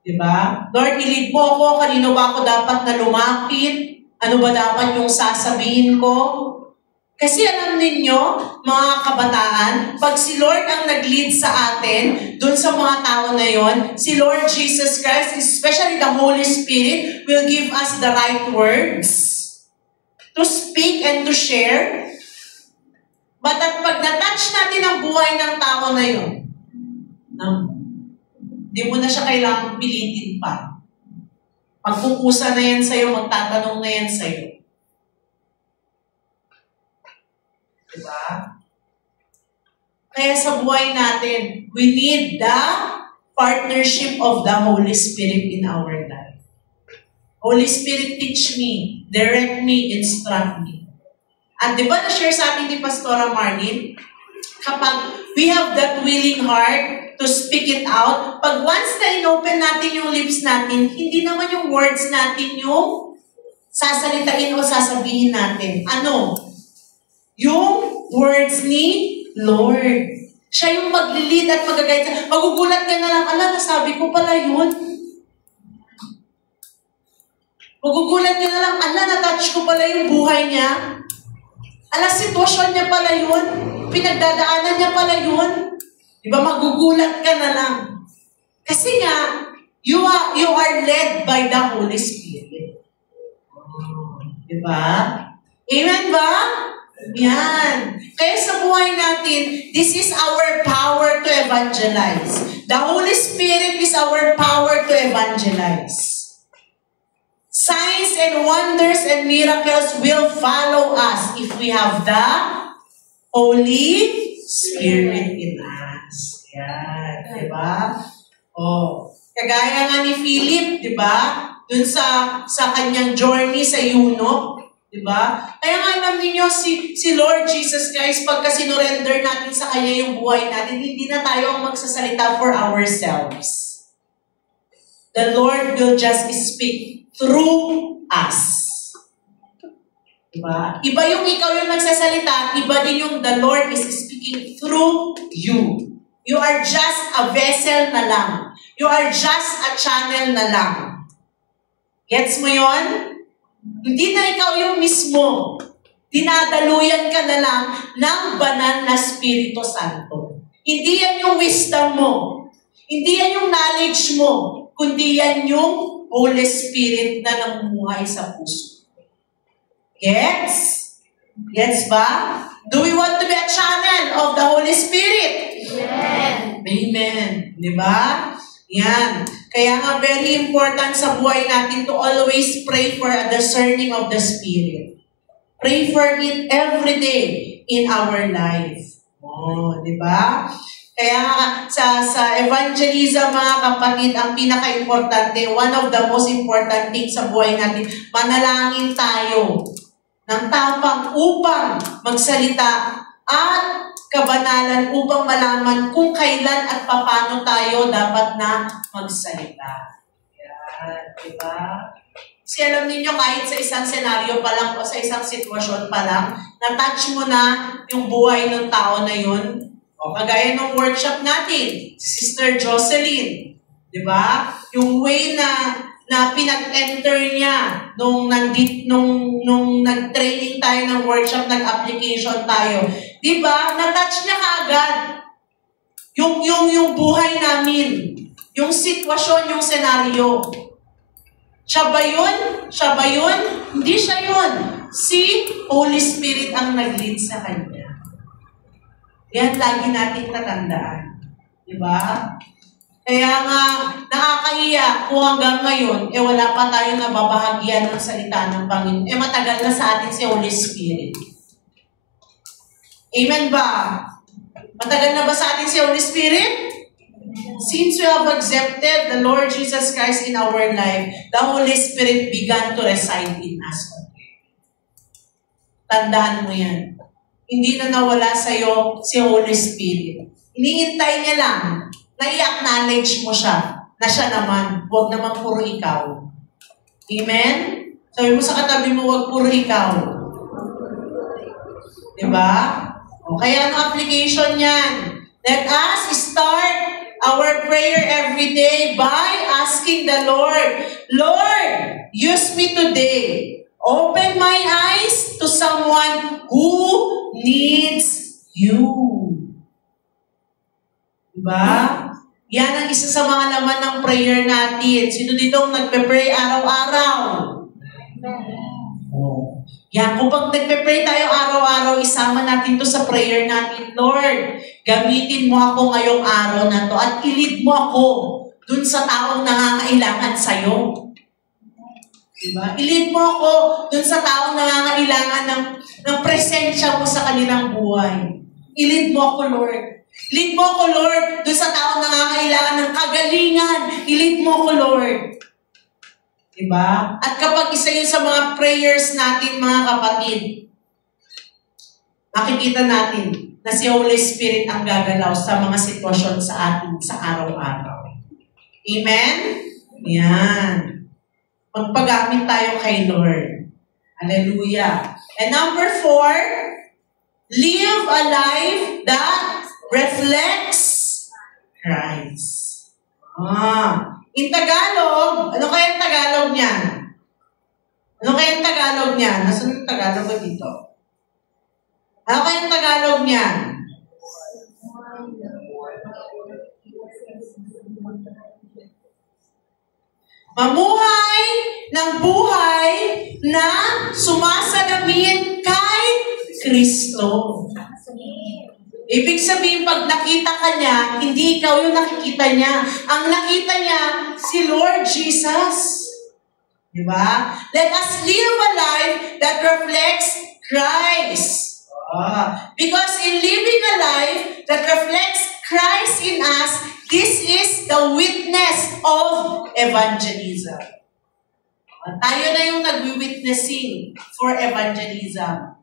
Diba? Lord, i-lead mo ako. Kanino ba ako dapat na lumapit? Ano ba dapat yung sasabihin ko? Kasi alam ninyo, mga kabataan, pag si Lord ang nag-lead sa atin, dun sa mga tao na yon, si Lord Jesus Christ, especially the Holy Spirit, will give us the right words to speak and to share. But at pag na-touch natin ang buhay ng tao na yun, hindi mo na siya kailangang pilitin pa. Magpupusa na yan sa'yo, magtatanong na yan sa'yo. Diba? Kaya sa buhay natin, we need the partnership of the Holy Spirit in our life. Holy Spirit, teach me, direct me, instruct me. At di ba na-share sa atin ni Pastora Marlene, kapag we have that willing heart to speak it out, pag once na inopen natin yung lips natin, hindi naman yung words natin yung sasalitain o sasabihin natin. Ano? Yung words ni Lord. Siya yung maglilid at mag-guide. Magugulat ka na lang, ala, nasabi ko pala yun. Magugulat ka na lang, ala, natouch ko pala yung buhay niya. Ala, sitwasyon niya pala yun. Pinagdadaanan niya pala yun. Diba, magugulat ka na lang. Kasi nga, you are led by the Holy Spirit. Diba? Amen ba? Yan. Kaya sa buhay natin, this is our power to evangelize. The Holy Spirit is our power to evangelize. Signs and wonders and miracles will follow us if we have the Holy Spirit in us. Yan. Diba? Kagaya nga ni Philip, diba? Dun sa kanyang journey sa Eunuch. Diba? Kaya nga alam ninyo, si Lord Jesus Christ, pagka sinurrender natin sa Kanya yung buhay natin, hindi na tayo ang magsasalita for ourselves. The Lord will just speak through us. Diba? Iba yung ikaw yung nagsasalita, iba din yung the Lord is speaking through you. You are just a vessel na lang. You are just a channel na lang. Gets mo yon? Hindi na ikaw yung mismo. Dinadaluyan ka na lang ng banal na Espiritu Santo. Hindi yan yung wisdom mo. Hindi yan yung knowledge mo. Kundi yan yung Holy Spirit na namumuhay sa puso. Gets? Gets ba? Do we want to be a channel of the Holy Spirit? Amen. Amen. Diba? Yan. Kaya nga very important sa buhay natin to always pray for a discerning of the Spirit. Pray for it every day in our life. Diba? Kaya sa evangelism, mga kapatid, ang pinaka-importante, one of the most important things sa buhay natin, manalangin tayo ng tapang upang magsalita at kabanalan upang malaman kung kailan at paano tayo dapat na magsalita. Yan, diba? Kasi alam ninyo, kahit sa isang senaryo pa lang o sa isang sitwasyon pa lang, na-touch mo na yung buhay ng tao na yun. O kagaya ng workshop natin, Sister Jocelyn, di ba? Yung way na pinag-enter niya nung nag-training tayo ng workshop, nag-application tayo. Di ba? Na-touch niya kaagad yung buhay namin, yung sitwasyon, yung senaryo. Siya ba yun? Siya ba yun? Hindi siya yun. Si Holy Spirit ang nag-lead sa kanya. Yan lagi natin tatandaan. Diba? Kaya nga, nakakahiya kung hanggang ngayon, wala pa tayo nababahagyan ng salita ng Panginoon. Matagal na sa atin si Holy Spirit. Amen ba? Matagal na ba sa atin si Holy Spirit? Since we have accepted the Lord Jesus Christ in our life, the Holy Spirit began to reside in us. Tandaan mo yan. Hindi na nawala sa'yo si Holy Spirit. Iniintay niya lang na i-acknowledge mo siya na siya naman, huwag naman puro ikaw. Amen? Sabi mo sa katabi mo, huwag puro ikaw. Diba? O kaya ano application yan? Let us start our prayer every day by asking the Lord, Lord, use me today. Open my eyes to someone who needs you. Diba? Yan ang isa sa mga laman ng prayer natin. Sino dito ang nagpe-pray araw-araw? Yan, kung pag nagpe-pray tayo araw-araw, isama natin to sa prayer natin. Lord, gamitin mo ako ngayong araw na to at i-lead mo ako dun sa taong nangangailangan sa'yo. Diba? I-lead mo ako dun sa taong nangangailangan ng presensya mo sa kanilang buhay. I-lead mo ako, Lord. Lead mo ako, Lord, dun sa taong nangangailangan ng kagalingan. I-lead mo ako, Lord. Diba? At kapag isa yun sa mga prayers natin, mga kapatid, makikita natin na si Holy Spirit ang gagalaw sa mga sitwasyon sa atin sa araw-araw. Amen? Yan. Magpagamit tayo kay Lord. Hallelujah. And number 4, live a life that reflects Christ. In Tagalog, ano kaya yung Tagalog niyan? Ano kaya yung Tagalog niyan? Nasaan yung Tagalog ba dito? Ano kaya yung Tagalog niyan? Mamuhay ng buhay na sumasalamin kay Kristo. Ibig sabihin, pag nakita ka niya, hindi ikaw yung nakikita niya. Ang nakita niya, si Lord Jesus. Diba? Let us live a life that reflects Christ. Because in living a life that reflects Christ in us, this is the witness of evangelism. Tayo na yung nag-witnessing for evangelism.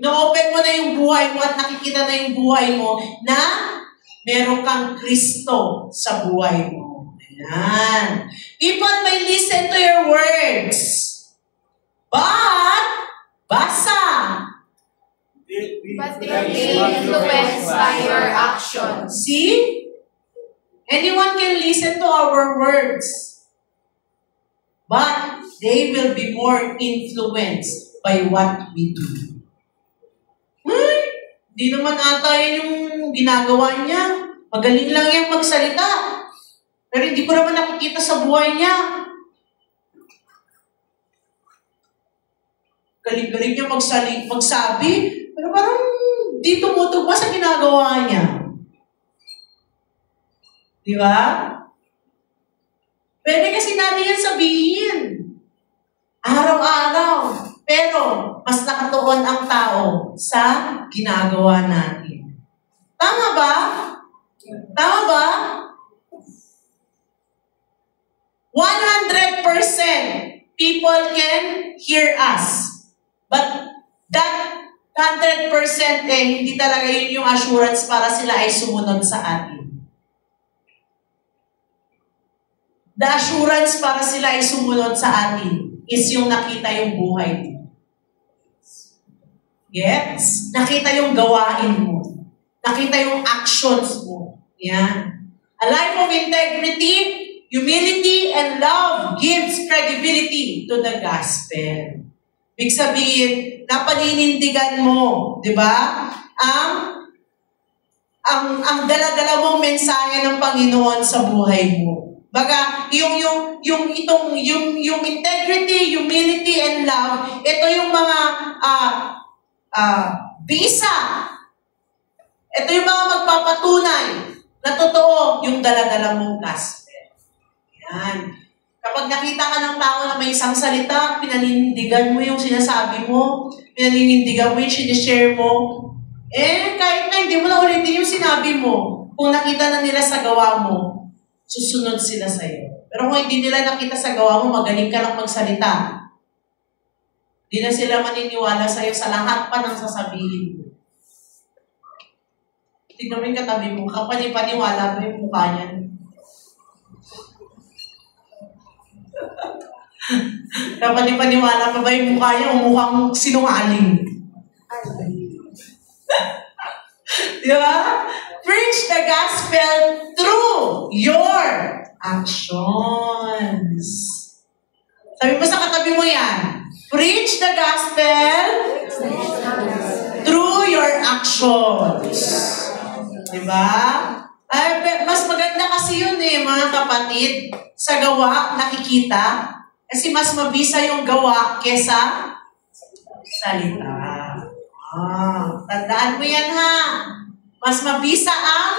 No-open mo na yung buhay mo at nakikita na yung buhay mo na meron kang Kristo sa buhay mo. Ayan. People may listen to your words, but basa. But they are influenced by your actions. See? Anyone can listen to our words, but they will be more influenced by what we do. Hindi naman ata yan yung ginagawa niya. Magaling lang yan magsalita. Pero hindi ko naman nakikita sa buhay niya. Galing-galing niya magsabi. Pero parang di tumutugma sa ginagawa niya. Di ba? Pwede kasi natin yan sabihin. Araw-araw. Pero, mas nakatuon ang tao sa ginagawa natin. Tama ba? Tama ba? 100% people can hear us. But that 100% hindi talaga yun yung assurance para sila ay sumunod sa atin. The assurance para sila ay sumunod sa atin is yung nakita yung buhay mo. Yes? Nakita yung gawain mo. Nakita yung actions mo. Yan. A life of integrity, humility, and love gives credibility to the gospel. Ibig sabihin, napaninindigan mo, di ba? Ang dala-dala mong mensahe ng Panginoon sa buhay mo. Baga, yung integrity, humility, and love, ito yung mga visa. Ito yung mga magpapatunay na totoo yung daladala mong gospel. Yan. Kapag nakita ka ng tao na may isang salita, pinaninindigan mo yung sinasabi mo, pinaninindigan mo yung sinishare mo, kahit na hindi mo na ulitin yung sinabi mo, kung nakita na nila sa gawa mo, susunod sila sa'yo. Pero kung hindi nila nakita sa gawa mo, magaling ka lang magsalita. Hindi na sila maniniwala sa'yo sa lahat pa ng sasabihin mo. Tignan mo yung katabi mo, kapani-paniwala mo yung mukha niyan. Kapani-paniwala pa ba yung mukha niya o mukhang sinungaling? Di ba? Preach the gospel through your actions. Sabi mo sa katabi mo yan, preach the gospel through your actions. Diba? Mas maganda kasi yun mga kapatid. Sa gawa, nakikita. Kasi mas mabisa yung gawa kesa salita. Tandaan mo yan ha. Mas mabisa ang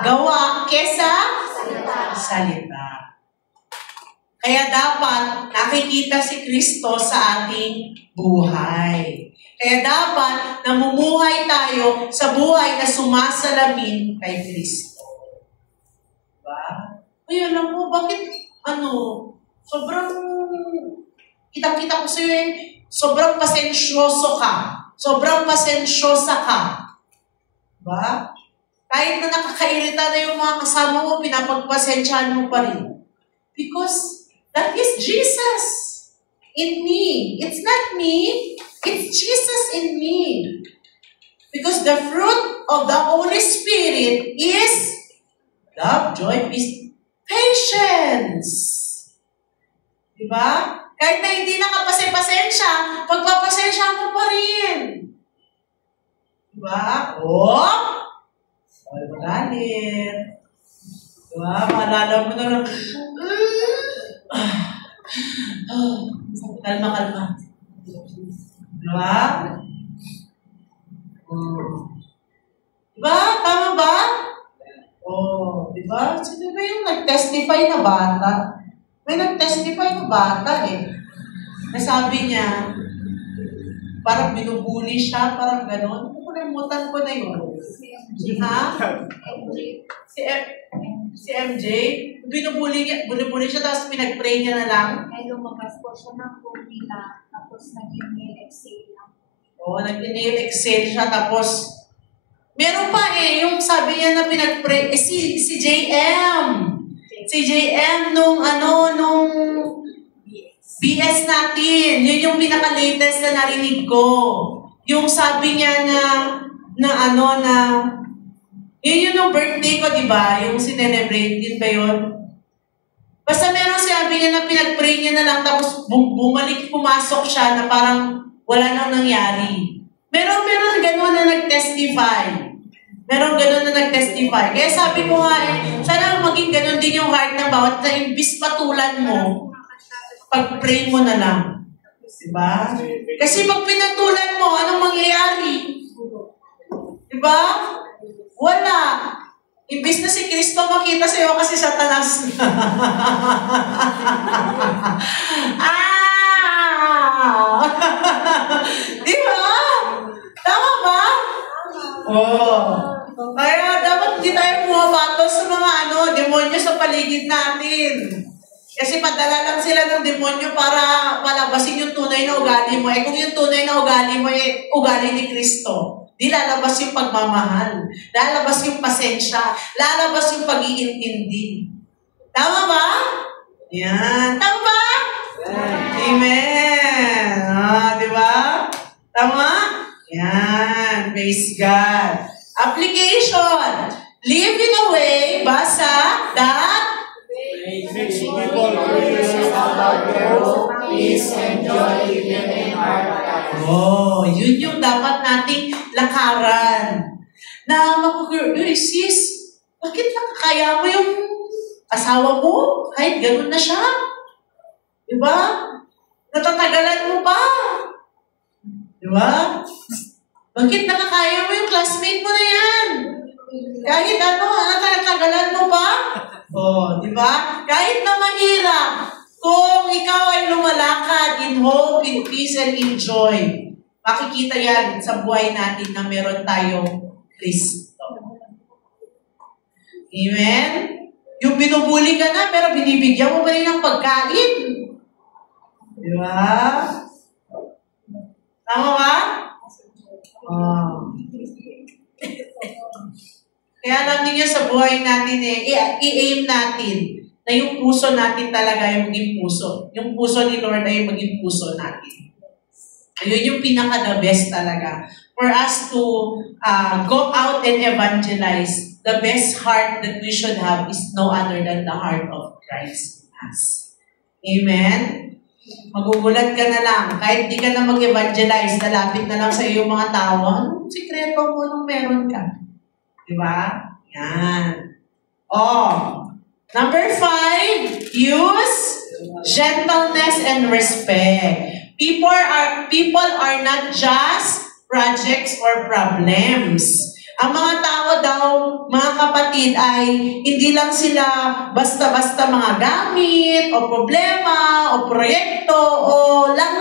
gawa kesa salita. Kaya dapat nakikita si Kristo sa ating buhay. Kaya dapat namumuhay tayo sa buhay na sumasalamin kay Kristo. Diba? Ay, alam mo, bakit, sobrang, kitang-kita ko sa'yo sobrang pasensyoso ka. Sobrang pasensyosa ka. Diba? Kahit na nakakairita na yung mga kasama mo, pinapagpasensyahan mo pa rin. Because that is Jesus in me. It's not me. It's Jesus in me. Because the fruit of the Holy Spirit is love, joy, peace, patience. Diba? Kahit na hindi nakapasensya, pagpapasensya mo pa rin. Diba? Magalit. Diba? Maalala mo na lang. Kalma. Diba? Diba? Tama ba? Diba? Sino ba yung nag-testify na bata? May nag-testify na bata Nasabi niya, parang binubuli siya, parang gano'n. Nakalimutan ko na yun. Ha? Si MJ? Binubuli siya, tapos pinag-pray niya na lang. Ay, lumabas po siya ng nila, tapos nag-inhale-exhale lang. Nag-inhale-exhale siya, tapos meron pa yung sabi niya na pinag-pray, si JM. Si JM nung BS natin. Yun yung pinaka-latest na narinig ko. Yung sabi niya yun yung birthday ko, di ba? Yung sinelebrate, yun ba yun? Basta meron sabi niya na pinag-pray niya na lang, tapos pumasok siya na parang wala nang nangyari. Meron gano'n na nag-testify. Kaya sabi ko nga sana maging gano'n din yung heart ng bawat na imbis patulan mo, pag-pray mo na lang. Diba? Kasi pag pinatulan mo, anong mangyayari? Diba? Wala. Imbis na si Kristo makita sa'yo kasi Satanas na. Diba? Tama ba? Kaya dapat hindi tayo bumabato sa mga demonyo sa paligid natin. Kasi padala lang sila ng demonyo para palabasin yung tunay na ugali mo. Kung yung tunay na ugali mo ugali ni Kristo, di lalabas yung pagmamahal, lalabas yung pasensya, lalabas yung pag-iintindi. Tama ba? Yan. Tama ba? Amen. Di ba? Tama? Yan. Praise God. Application. Live in a way, basa, that makes people curious about growth, peace, and joy in our lives. Yun yung dapat nating lakaran. Na sis, bakit nakakaya mo yung asawa mo, kahit ganun na siya. Diba? Natatagalan mo pa. Diba? Bakit nakakaya mo yung classmate mo na yan? Kahit natatagalan mo pa? Diba? Kahit na mahirap, kung ikaw ay lumalakad in hope, in peace, and in joy, makikita yan sa buhay natin na meron tayong Kristo. Amen? Yung binubuli ka na, pero binibigyan mo pa rin ng pagkain. Di ba? Tama ba? Kaya alam niyo sa buhay natin i-aim natin na yung puso natin talaga yung maging puso. Yung puso ni Lord ay maging puso natin. Ayun yung pinaka-the best talaga. For us to go out and evangelize, the best heart that we should have is no other than the heart of Christ in us. Amen? Magugulat ka na lang. Kahit di ka na mag-evangelize, nalapit na lang sa iyo yung mga tao. Anong sikreto mo nung meron ka? Diba? Yan. Number 5, use gentleness and respect. People are not just projects or problems. Ang mga tao daw, mga kapatid, ay hindi lang sila basta-basta mga gamit, o problema, o proyekto, o lang.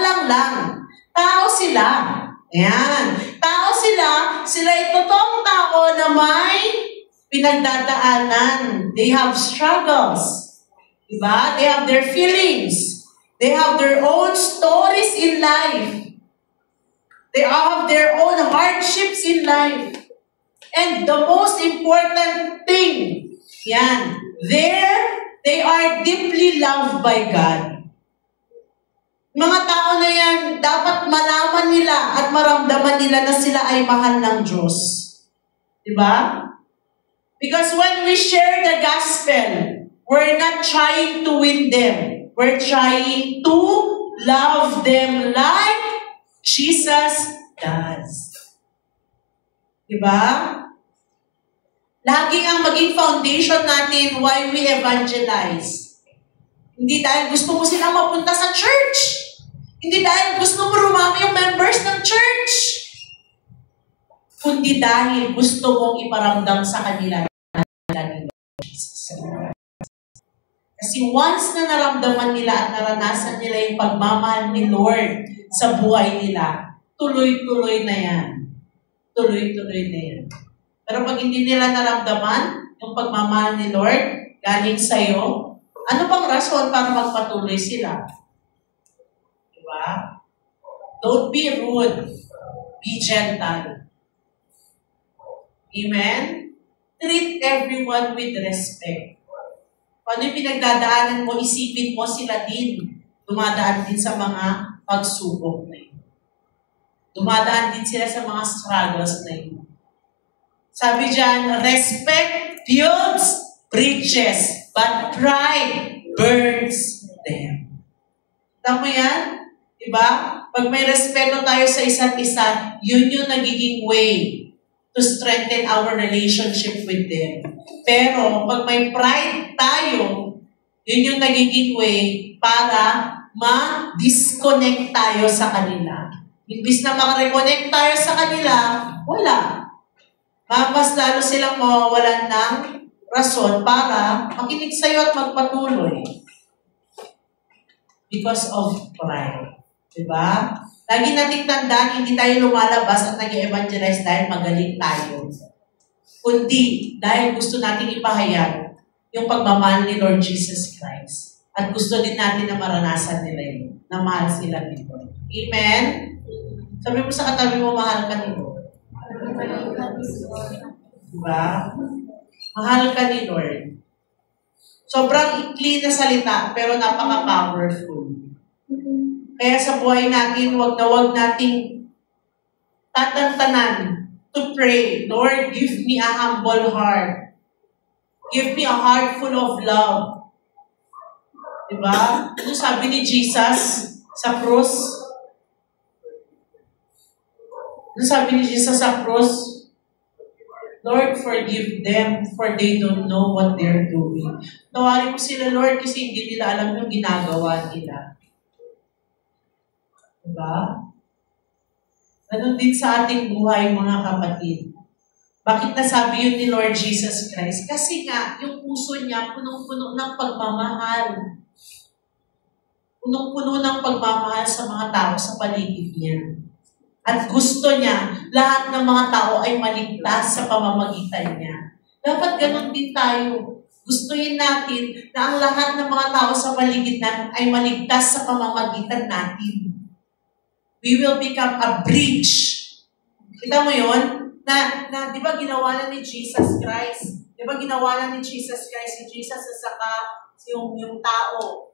Tao sila. Ayan. Tao sila. Sila ay totoong tao na may pinagdadaanan. They have struggles. Diba? They have their feelings. They have their own stories in life. They have their own hardships in life. And the most important thing, yan, they are deeply loved by God. Mga tao na yan, dapat malaman nila at maramdaman nila na sila ay mahal ng Diyos. Diba? Because when we share the gospel, we're not trying to win them. We're trying to love them like Jesus does. Diba? Laging ang maging foundation natin why we evangelize. Hindi dahil gusto mo silang mapunta sa church. Hindi dahil gusto mo rumami yung members ng church. Kundi dahil gusto mong iparamdam sa kanila ni Jesus. Kasi once na naramdaman nila at naranasan nila yung pagmamahal ni Lord sa buhay nila, tuloy-tuloy na yan. Tuloy-tuloy na yan. Pero pag hindi nila naramdaman yung pagmamahal ni Lord galing sa'yo, ano bang rason para magpatuloy sila? Diba? Don't be rude. Be gentle. Amen? Treat everyone with respect. Paano yung pinagdadaanan mo, isipin mo sila din. Dumadaan din sa mga pagsubok na yun. Dumadaan din sila sa mga struggles na yun. Sabi dyan, respect builds bridges, but pride burns them. Tama mo yan? Diba? Pag may respeto tayo sa isa't isa, yun yung nagiging way to strengthen our relationship with them. Pero pag may pride tayo, yun yung nagiging way para ma-disconnect tayo sa kanila. Imbis na makareconnect tayo sa kanila, wala. Mas lalo silang mawawalan ng rason para makinig sa'yo at magpatuloy. Because of pride. Diba? Lagi nating tandaan, hindi tayo lumalabas at nag-evangelize dahil magaling tayo. Kundi dahil gusto nating ipahayag yung pagmamahal ni Lord Jesus Christ. At gusto din natin na maranasan nila yun, na mahal sila ni Lord. Amen? Sabi mo sa katabi mo, mahal ka ni Lord. Diba? Mahal ka ni Lord. Sobrang ikli na salita, pero napaka-powerful. Kaya sa buhay natin, wag nating tatantanan to pray, Lord, give me a humble heart. Give me a heart full of love. Diba? Ano sabi ni Jesus sa cross? Ano sabi ni Jesus sa cross? Lord, forgive them for they don't know what they're doing. Tawarin mo sila, Lord, kasi hindi nila alam yung ginagawa nila. Diba? Ganun din sa ating buhay, mga kapatid. Bakit nasabi yun ni Lord Jesus Christ? Kasi nga, yung puso niya punong-puno ng pagmamahal. Punong-puno ng pagmamahal sa mga tao sa paligid niya. At gusto niya, lahat ng mga tao ay maligtas sa pamamagitan niya. Dapat ganun din tayo. Gustuhin natin na ang lahat ng mga tao sa paligid natin ay maligtas sa pamamagitan natin. We will become a bridge. Kita mo yun? Na di ba ginawa na ni Jesus Christ? Di ba ginawa na ni Jesus Christ? Si Jesus at saka yung tao.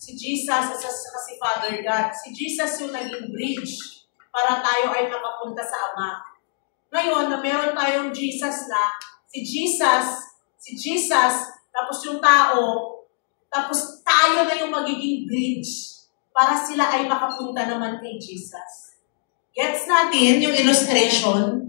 Si Jesus at saka si Father God. Si Jesus yung naging bridge para tayo ay makapunta sa Ama. Ngayon, na meron tayong Jesus na, si Jesus, tapos yung tao, tapos tayo na yung magiging bridge para sila ay makapunta naman kay Jesus. Gets natin yung illustration?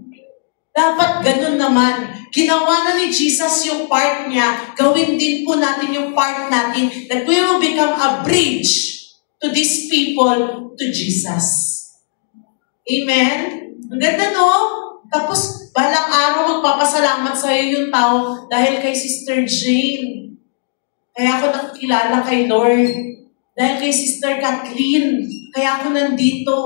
Dapat ganun naman. Ginawa na ni Jesus yung part niya, gawin din po natin yung part natin that we will become a bridge to these people, to Jesus. Amen? Ang ganda, no? Tapos, balang araw magpapasalamat sa iyo yung tao dahil kay Sister Jane. Kaya ako nakilala kay Lord. Dahil kay Sister Kathleen. Kaya ako nandito.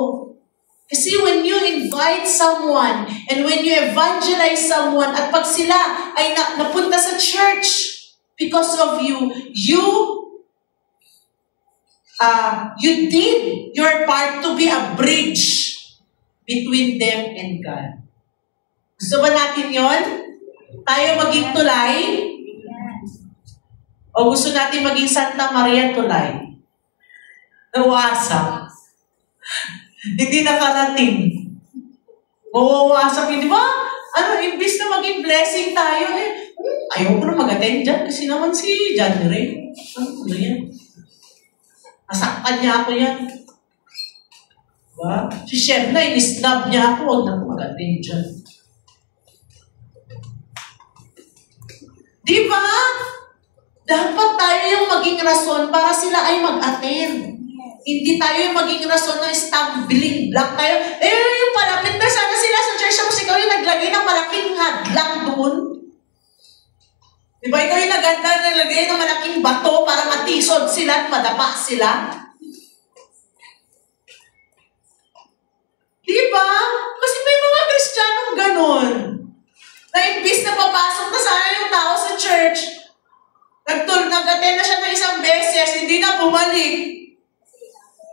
Kasi when you invite someone and when you evangelize someone at pag sila ay napunta sa church because of you, you did your part to be a bridge between them and God. Gusto ba natin yon? Tayo maging tulay? O gusto natin maging Santa Maria tulay? Nawasak. Hindi nakarating. Mawawasak yun. Di ba? Imbis na maging blessing tayo, ayaw ko na mag-attend dyan kasi naman si John Ray. Ano yan? Nasaktan niya ako yan. Diba? Si Chef na, in-snub niya ako, huwag na mag-attend dyan. Diba? Dapat tayo yung maging rason para sila ay mag-attend. Hindi tayo yung maging rason na stumbling block tayo. Yung palapit na sana sila sa church tapos ikaw yung naglagay ng malaking hadlang doon. Diba ikaw yung naglagay ng malaking bato para matisod sila at madapa sila? Diba? Kasi may mga Kristiyanong ganon. Na imbis na papasok na sana yung tao sa church, nag-attend na siya ng isang beses, hindi na bumalik.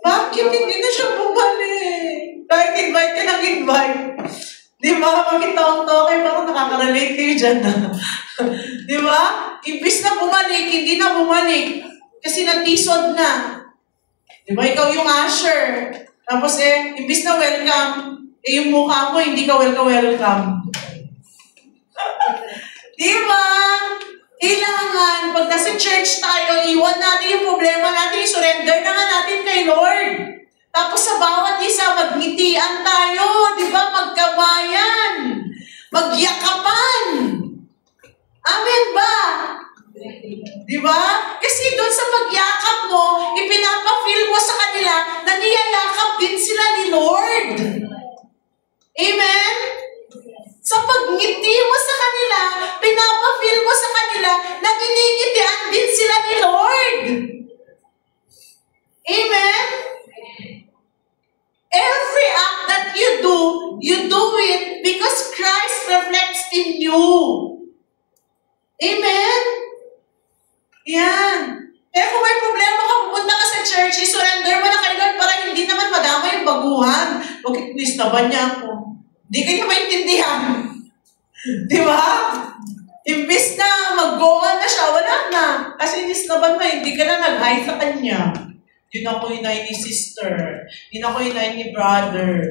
Bakit hindi na siya bumalik? Kahit invite ka ng invite. Di ba? Makitawang-tawang kayo, parang nakaka-relate kayo dyan na. Di ba? Imbis na bumalik, hindi na bumalik. Kasi natisod na. Di ba? Ikaw yung usher. Tapos imbis na welcome, yung mukha mo, hindi ka welcome. Di ba? Kailangan, pag nasa church tayo, iwan natin yung problema natin, surrender na nga natin kay Lord. Tapos sa bawat isa, magngitian tayo, di ba? Magkabayan, magyakapan. Amen ba? Di ba? Kasi doon sa pagyakap mo, ipinapafeel mo sa kanila na niyayakap din sila ni Lord. Amen? Sa pagngiti mo sa kanila, pinapafeel mo sa kanila na iningitian din sila ni Lord. Amen? Every act that you do it because Christ reflects in you. Amen? Yan. Kaya kung may problema ka, pupunta ka sa church, isurrender mo na kay Lord para hindi naman madama yung baguhan. Bakit nistaban niya ako? Hindi kayo maintindihan. Di ba? Imbis na mag-goan na siya, wala na. Kasi nistaban mo, hindi ka na nag-hi sa kanya. Yun ako hinay ni sister. Yun ako hinay ni brother.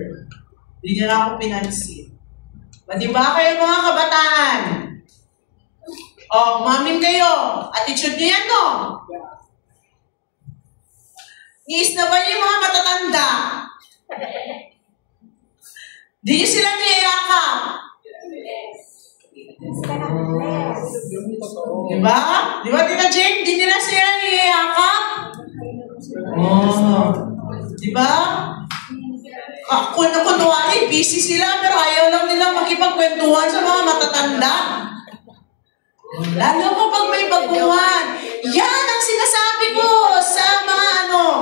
Hindi niya na ako pinansin. Di ba kayo mga kabataan? Umamin kayo. Attitude niyo yan, no? Niis na ba yung mga matatanda? Di nyo sila niyayakap. Diba? Diba, Tita Jane? Hindi nila siya iyakap? Diba? Kunwari, busy sila, pero ayaw lang nila makipagkwentuhan sa mga matatanda. Lalo mo pag may baguhan. Yan ang sinasabi ko sa mga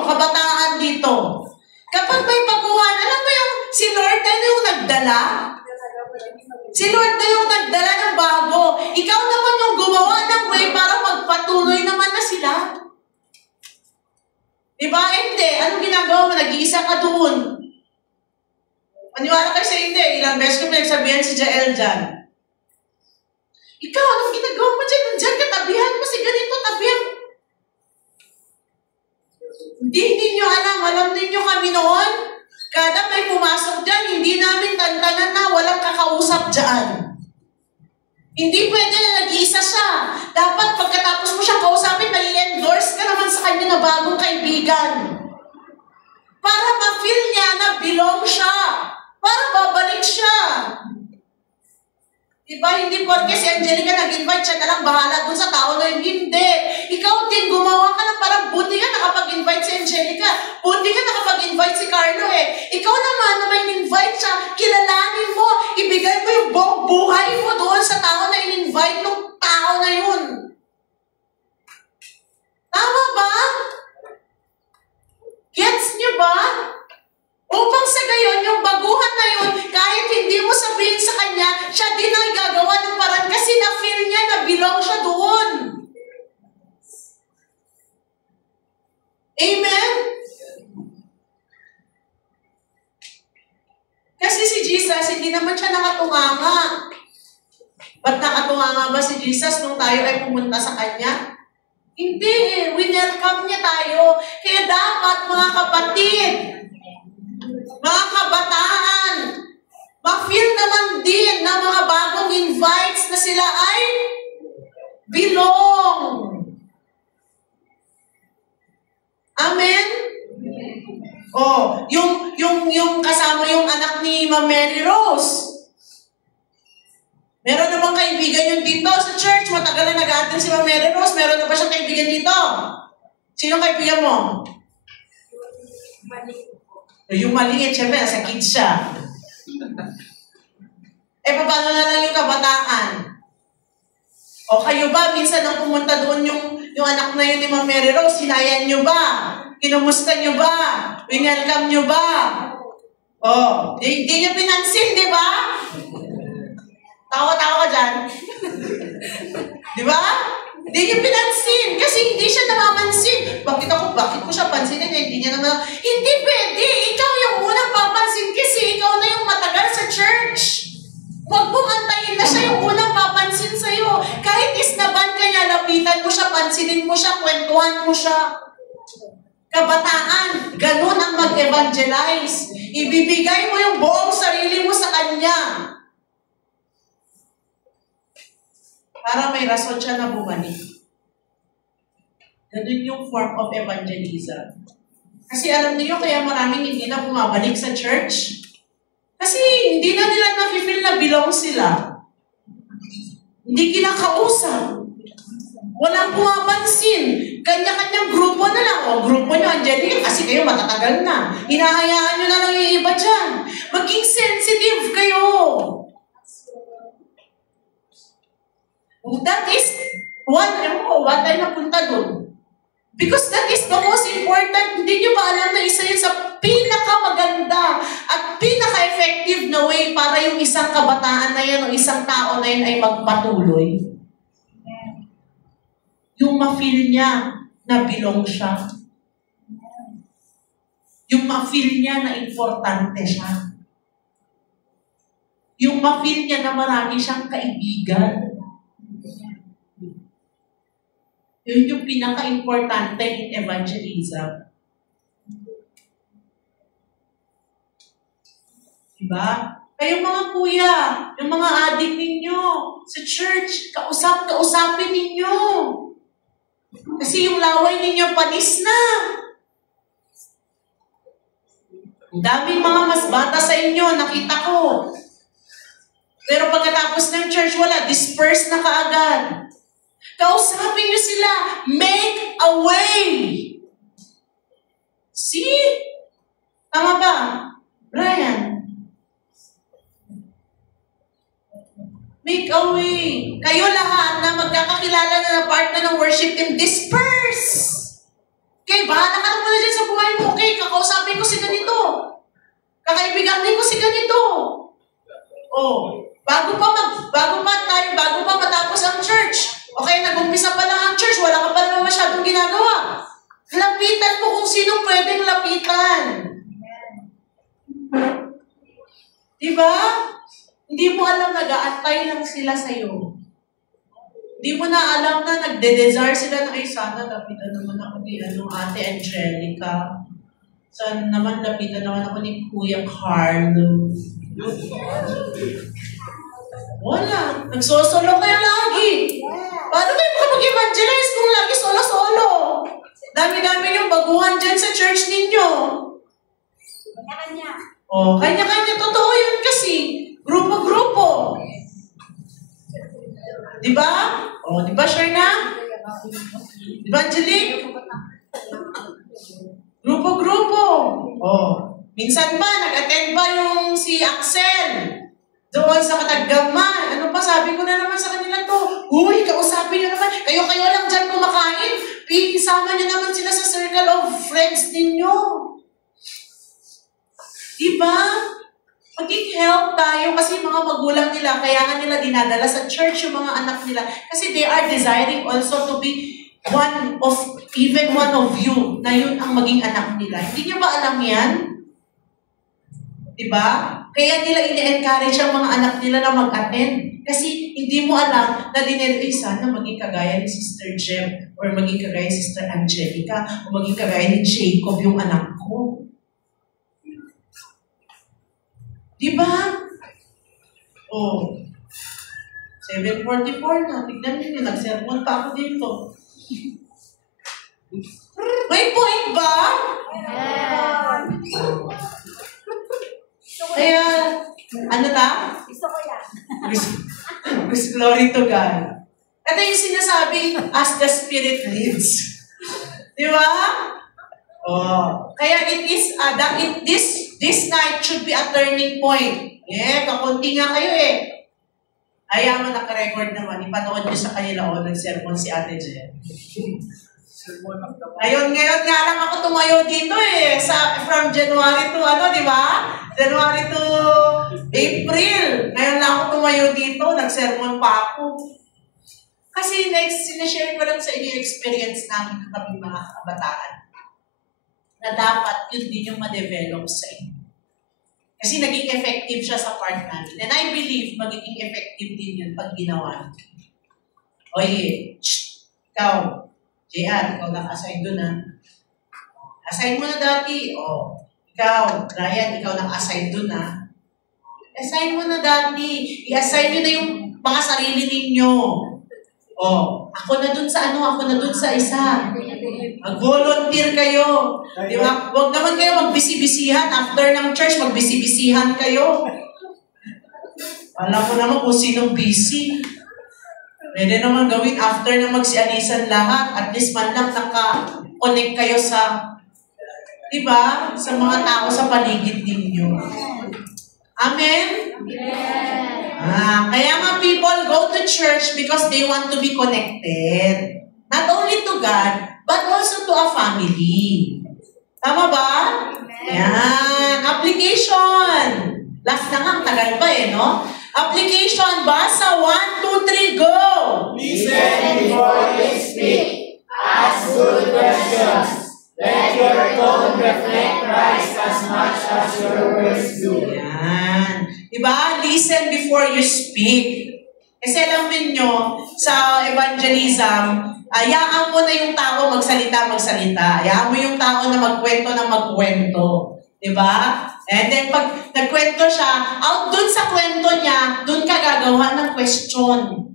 kabataan dito. Kapag may baguhan, alam mo yung si Lord na yung nagdala? Si Lord na yung nagdala ng bago. Ikaw naman yung gumawa ng way para magpatuloy naman na sila. Diba? Hindi. Anong ginagawa mo? Nag-iisa ka doon. Maniwala kayo sa hindi. Ilang beses ko pinagsabihan si Jael dyan. Ikaw, anong ginagawa mo dyan? Nandiyan ka, tabihan mo si ganito, tabihan. Hindi ninyo alam. Alam ninyo kami noon? Kada may pumasok dyan, hindi namin tantanan na walang kakausap dyan. Hindi pwede na nag-iisa siya. Dapat pagkatapos mo siya kausapin, may endorse ka naman sa kanya na bagong kaibigan. Para ma-feel niya na belong siya. Para babalik siya. Diba? Hindi porke si Angelica nag-invite, siya na lang bahala dun sa tao na yun. Hindi. Ikaw din, gumawa ka ng parang buti ka nakapag-invite si Angelica. Buti ka nakapag-invite si Carlo eh. Ikaw naman na may in-invite siya, kilalanin mo, ibigay mo yung buong buhay mo doon sa tao na in-invite ng tao na yun. Tama ba? Gets niyo ba? Upang sa gayon, yung baguhan na yun, kahit hindi mo sabihin sa kanya, siya din ang gagawa ng parang kasi na-feel niya na belong siya doon. Amen? Kasi si Jesus, hindi naman siya nakatunganga. Ba't nakatunganga ba si Jesus nung tayo ay pumunta sa kanya? Hindi eh. Winelcome niya tayo. Kaya dapat, mga kapatid, mga kabataan, ma-feel naman din na mga bagong invites na sila ay belong. Amen? Yung kasama yung anak ni Ma'am Mary Rose. Meron na bang kaibigan yung dito sa church? Matagal na nag-attend si Ma'am Mary Rose. Meron na ba siyang kaibigan dito? Sino kaibigan mo? Yung maliit, syempre, nasa kids siya. Paano na lang yung kabataan? O kayo ba, minsan nang pumunta doon yung anak na yun ni Ma'am Mary Rose, hinayan nyo ba? Kinumusta nyo ba? Winelcome nyo ba? Hindi nyo pinansin, di ba? Tawa-tawa ka dyan. Di ba? Hindi niya pinansin. Kasi hindi siya namamansin. Bakit ko siya pansinin? Hindi niya naman. Hindi pwede. Ikaw yung unang papansin kasi ikaw na yung matagal sa church. Huwag mong antayin na siya yung unang papansin sa'yo. Kahit isnaban ka niya, lapitan mo siya, pansinin mo siya, kwentuhan mo siya. Kabataan, ganun ang mag-evangelize. Ibibigay mo yung buong sarili mo sa kanya. Para may rason siya na bumalik. Ganun yung form of evangelism. Kasi alam niyo, kaya maraming hindi na bumabalik sa church. Kasi hindi na nila na-feel na belong sila. Hindi kinakausap. Walang pumapansin. Kanya-kanyang grupo na lang. Grupo nyo, Angelica, kasi kayo matatagal na. Hinahayaan nyo na lang yung iba dyan. Maging sensitive kayo. That is, what tayo napunta doon? Because that is the most important. Hindi nyo ba alam na isa yun sa pinakamaganda at pinaka-effective na way para yung isang kabataan na yan o isang tao na yun ay magpatuloy? Yung ma-feel niya na belong siya. Yung ma-feel niya na importante siya. Yung ma-feel niya na marami siyang kaibigan. Yun yung pinaka-importante in evangelism. Diba? Kayong mga kuya, yung mga adik ninyo sa church, kausapin ninyo. Kasi yung laway ninyo panis na. Ang daming mga mas bata sa inyo, nakita ko. Pero pagkatapos ng church, wala, disperse na kaagad. Kausapin niyo sila, make a way. See? Tama ba? Brian? Make a way. Kayo lahat na magkakakilala na part na ng worship team, disperse. Okay, bahala ka na muna dyan sa buhay mo. Okay, kakausapin ko si ganito. Kakaibiganin ko si ganito. Oh, bago pa matapos ang church. Okay, nag-umpisa pa lang ang church, wala ka pa naman masyadong ginagawa. Lapitan mo kung sino pwedeng lapitan. Diba? Hindi mo alam, nag-aantay lang sila sa'yo. Hindi mo na alam na nagde-desire sila na, ay sana lapitan naman ako ni Ate Angelica. Sana naman lapitan naman ako ni Kuya Carlo. Wala. Nagsosolo kayo lagi. Paano kayo makapag-evangelize kung lagi solo-solo? Dami-dami yung baguhan dyan sa church ninyo. Kanya-kanya. Oh, kanya-kanya. Totoo yun kasi. Grupo-grupo. Diba? Oh, diba, Sherna? Diba, Angelique? Grupo-grupo. Oh. Minsan ba, nag-attend ba yung si Axel? Doon sa Katagama. Ano pa, sabi ko na naman sa kanila to. Uy, kausapin nyo naman. Kayo-kayo lang dyan kumakain. Isama nyo naman sila sa circle of friends ninyo. Diba? Mag-help tayo kasi mga magulang nila, kaya nga nila dinadala sa church yung mga anak nila. Kasi they are desiring also to be one of you, na yun ang maging anak nila. Hindi nyo ba alam yan? Diba? Kaya nila ini-encourage ang mga anak nila na mag-attend. Kasi hindi mo alam na sana maging kagaya ni Sister Jem or maging kagaya ni Sister Angelica o maging kagaya ni Jacob yung anak ko. Diba? Oh. 7:44 na. Tignan niyo, nag-sermon pa ako dito. May point ba? Kaya, ano ta? Gusto ko yan. Glory to God. Ito yung sinasabi, as the Spirit leads. Di ba? Oh. Kaya this night should be a turning point. Kakunti nga kayo Ayaw mo naka-record naman. Ipanood nyo sa kanila nag-sermon si Ate Jen. Ngayon nga lang ako tumayo dito from January to di ba? January to April. Ngayon lang ako tumayo dito, nag-sermon pa ako. Kasi sinashare ko lang sa inyo yung experience namin ng kaming mga kabataan. Na dapat yun din yung ma-develop sa inyo. Kasi naging effective siya sa part namin. And I believe magiging effective din yun pag ginawa. Oye, ikaw, JR, ikaw naka-assign doon Assign mo na dati. Ikaw, Ryan, ikaw naka-assign doon Assign mo na dati. I-assign nyo na yung mga sarili ninyo. Ako na doon sa isa. Mag-volunteer kayo. Di ba? Huwag naman kayo magbisi-bisihan. After ng church, magbisi-bisihan kayo. Alam mo naman kung sinong busy. Pwede naman gawin after na magsianisan lahat. At least man lang naka-connect kayo sa, di ba? Sa mga tao sa paligid ninyo. Amen? Kaya nga people go to church because they want to be connected. Not only to God, but also to a family. Tama ba? Yan. Application. Last na nga, tagal pa no? Application. Basa. 1, 2, 3, go! Listen before you speak. Ask good questions. Let your tone reflect Christ as much as your words do. Yan. Diba? Listen before you speak. Kasi alam nyo, sa evangelism, hayaan mo na yung tao magsalita. Hayaan mo yung tao na magkwento. Diba? And then pag nagkwento siya, out dun sa kwento niya, dun ka gagawa ng question.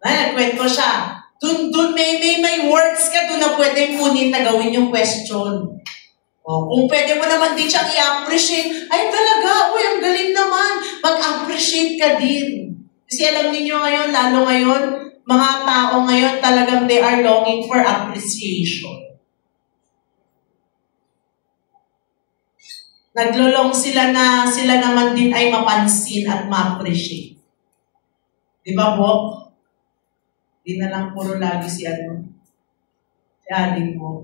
Nagkwento siya. Dun may words ka dun na pwedeng kunin na gawin yung question. Kung pwede mo naman din siyang i-appreciate, ay talaga, ang galing naman. Mag-appreciate ka din. Kasi alam niyo ngayon, lalo ngayon, mga tao ngayon talagang they are longing for appreciation. Naglulong sila na sila naman din ay mapansin at ma-appreciate. Di ba, Bok? Di na lang puro lagi si adik mo.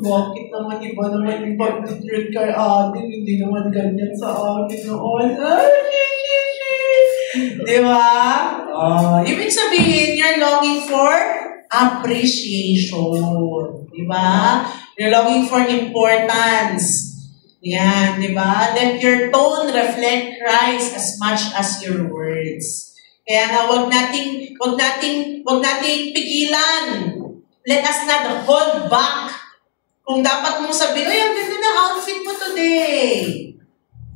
Bakit naman iba naman yung pag-treat kay adik? Hindi naman ganyan sa akin noon. Di ba? Ibig sabihin, you're longing for appreciation. Di ba? You're longing for importance. Yan, di ba? Let your tone reflect Christ as much as your words. Kaya nga, wag nating pigilan. Let us not hold back. Kung dapat mong sabihin, "Uy, ang ganda ng outfit mo today."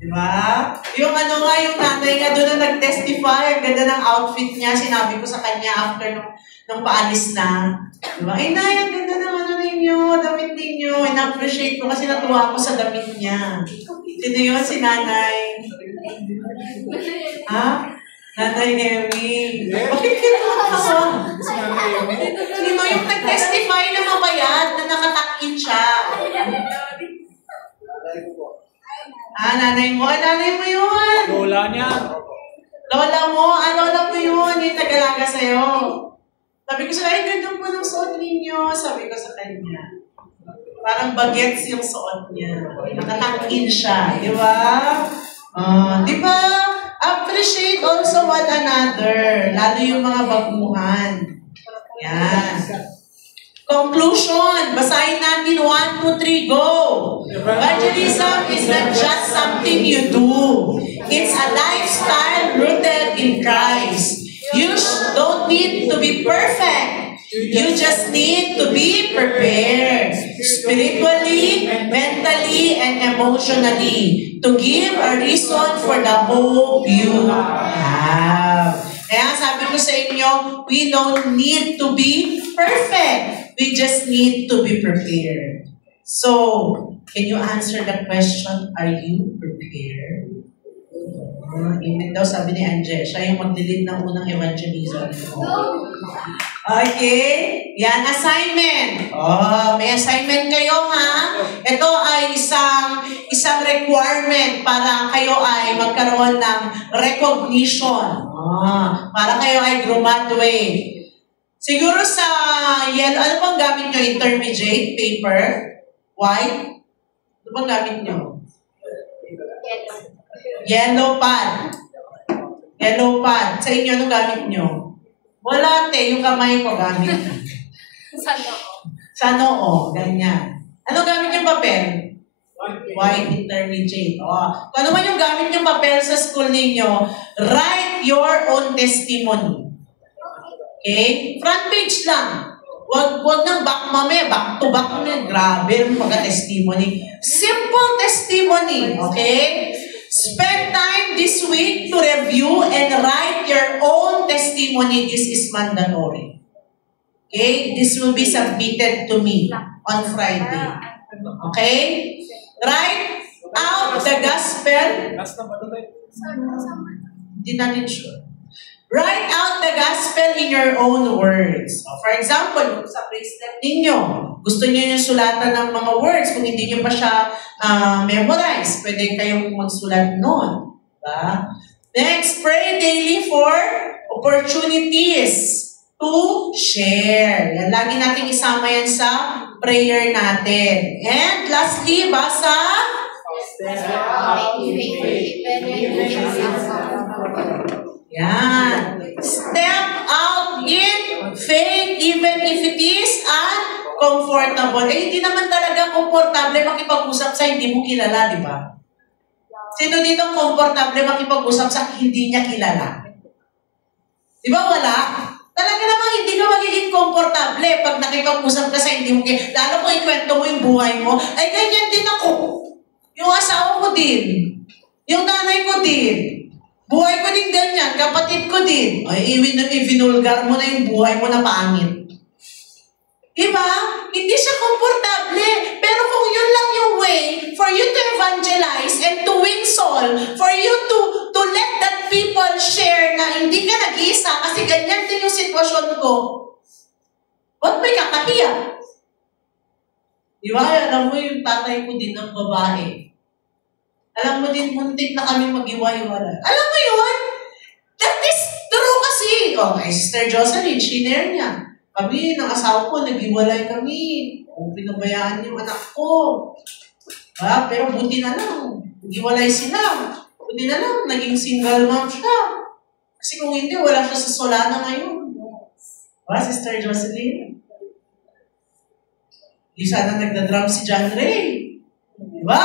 Di ba? Yung yung nanay nga doon na nag-testify, ang ganda ng outfit niya, sinabi ko sa kanya after nung paalis na. Di ba? "Ay, Nay, ang ganda ng ninyo, damit ninyo." In-appreciate ko kasi natuwa ako sa damit niya. Sino yun? Si Nanay. Ha? Nanay Emmy. Bakit kinakawa? Sino yung nag-testify na mabayad na nakatakin siya? Nanay mo? Nanay mo yun. Lola niya. Lola mo? Lola mo yun. Yung nag-alaga sa'yo. Sabi ko sa kanya, ganda po ng suot ninyo. Sabi ko sa kanya. Parang bagets yung suot niya. Nakatakin siya. Di ba? Di ba? Appreciate also one another. Lalo yung mga baguhan. Yan. Conclusion. Basahin natin 1, 2, 3, go! Evangelism is not just something you do. It's a lifestyle rooted in Christ. You don't need to be perfect. You just need to be prepared. Spiritually, mentally, and emotionally. To give a reason for the hope you have. Kaya sabi ko sa inyo, we don't need to be perfect. We just need to be prepared. So, can you answer the question, are you prepared? Amen daw, sabi ni Anje. Siya yung mag-delete ng unang evangelism. Okay? Yan, assignment. May assignment kayo, ha? Ito ay isang requirement para kayo ay magkaroon ng recognition. Para kayo ay graduate. Siguro sa yellow, ano bang gamit nyo? Intermediate paper? White? Ano bang gamit nyo? Yellow pad. Yellow pad. Sa inyo, ano gamit nyo? Wala, yung kamay ko gamit. Sa noo. Ganyan. Ano gamit yung papel? White intermediate. Kung ano man yung gamit yung papel sa school ninyo, write your own testimony. Okay? Front page lang. Wag nang back mamaya, back to back na. Grabe, mga-testimony. Simple testimony. Okay? Spend time this week to review and write your own testimony. This is mandatory. Okay? This will be submitted to me on Friday. Okay? Write out the gospel. Hindi natin sure. Write out the gospel in your own words. For example, sa bracelet ninyo, gusto niyo yung sulatan ng mga words. Kung hindi niyo pa siya memorize, pwede kayong magsulat noon. Diba? Next, pray daily for opportunities to share. Yan, lagi natin isama yan sa prayer natin. And lastly, basa. Yan. Step out in faith even if it is uncomfortable. Hindi naman talaga komportable makipag-usap sa hindi mo kilala, di ba? Sino dito komportable makipag-usap sa hindi niya kilala? Di ba wala? Talaga namang hindi ka magiging komportable pag nakipag-usap ka sa hindi mo kilala. Lalo kung ikwento mo yung buhay mo, ay ganyan din ako. Yung asawa ko din. Yung nanay ko din. Buhay ko din ganyan, kapatid ko din. Ay, ivinulgar mo na yung buhay mo na pangit. Diba? Hindi siya komportable. Pero kung yun lang yung way for you to evangelize and to win soul, for you to let nag-iisa kasi ganyan din yung sitwasyon ko, ba't may kakahiya? Di ba? Alam mo yung tatay ko din ng babae. Alam mo din, muntik na kami mag-iwa-iwala. Alam mo yun? That is true kasi. Okay, Sister Jocelyn, shinare niya. Kami, ng asawa ko, nag-iwalay kami. O, pinabayaan yung anak ko. Pero buti na lang. Nag-iwalay sila. Buti na lang, naging single mom siya. Kasi kung hindi, wala siya sa Solana ngayon. Sister Jocelyn? Di sana nagda-drum si John Ray. Diba?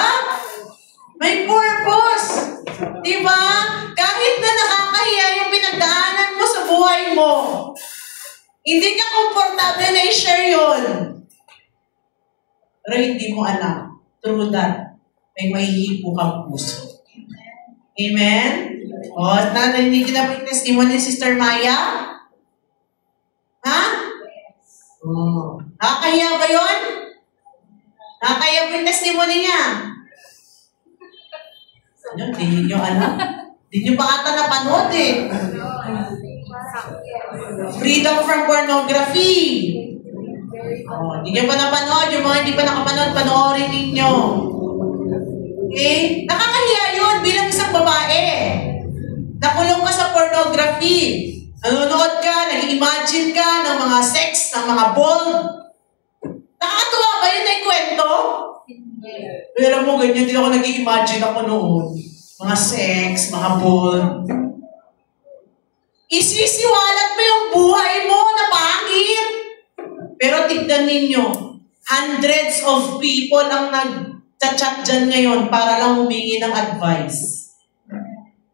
May purpose. Diba? Kahit na nakakahiya yung pinagdaanan mo sa buhay mo, hindi ka komportable na i-share yun. Pero hindi mo alam. Through that, may mahihipo kang puso. Amen? O, narinig na po yung testimony ni Sister Maya? Ha? Oh. Nakakahiya ba yun? Nakakahiya ba yung testimony niya? Ano, hindi nyo alam. Hindi nyo pa ata napanood eh. Freedom from pornography. Oh, hindi nyo pa napanood. Yung mga hindi pa nakapanood, panoorin ninyo. Okay? Nakakahiya yun bilang isang babae. Nakulong ka sa pornography. Nanonood ka, nag-imagine ka ng mga sex, ng mga bold. Nakakatuwa ba yun na ikwento? Pero alam mo, ganyan din ako nag-imagine ako noon. Mga sex, mga bold. Isisiwalat mo yung buhay mo na pangit. Pero tignan ninyo, hundreds of people ang nag-chat dyan ngayon para lang humingi ng advice.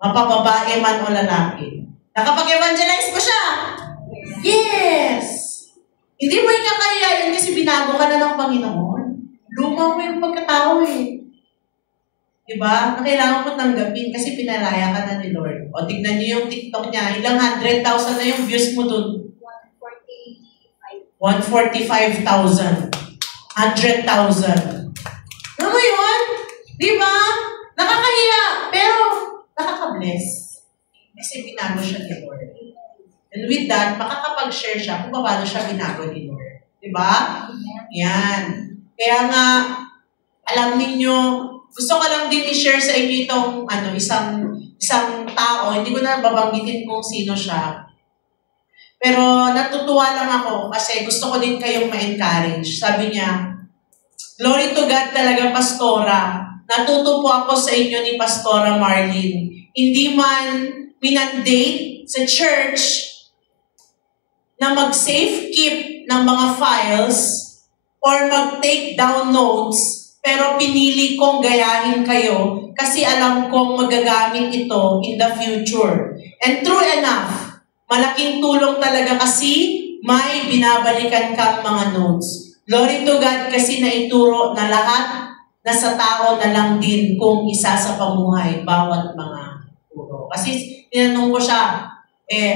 Mapababae man o lalaki. Nakapag-evangelize mo siya? Yes! Hindi mo ikakaya yun kasi binago ka na ng Panginoon. Luma mo yung pagkatao eh. Diba? Na kailangan mo tanggapin kasi pinalaya ka na ni Lord. O tignan niyo yung TikTok niya. Ilang 100,000 na yung views mo dun? 145,000. 100,000. Ano mo yun? Diba? Nakakahiya. Pero nakaka-bless. Kasi binago siya ni Lord. And with that, makakapag-share siya kung paano siya binago ni Lord. Diba? Yan. Kaya nga, alam ninyo, gusto ko lang din i-share sa inyo itong isang tao. Hindi ko na babanggitin kung sino siya. Pero natutuwa lang ako kasi gusto ko din kayong ma-encourage. Sabi niya, glory to God talaga, Pastora. Natuto po ako sa inyo ni Pastora Marlene. Hindi man minandate sa church na mag-safe keep ng mga files or mag-take down notes, pero pinili kong gayahin kayo kasi alam kong magagamit ito in the future. And true enough, malaking tulong talaga kasi may binabalikan kang mga notes. Glory to God kasi naituro na lahat na sa tao na lang din kung isa sa pamuhay bawat mga turo. Kasi tinanong ko siya,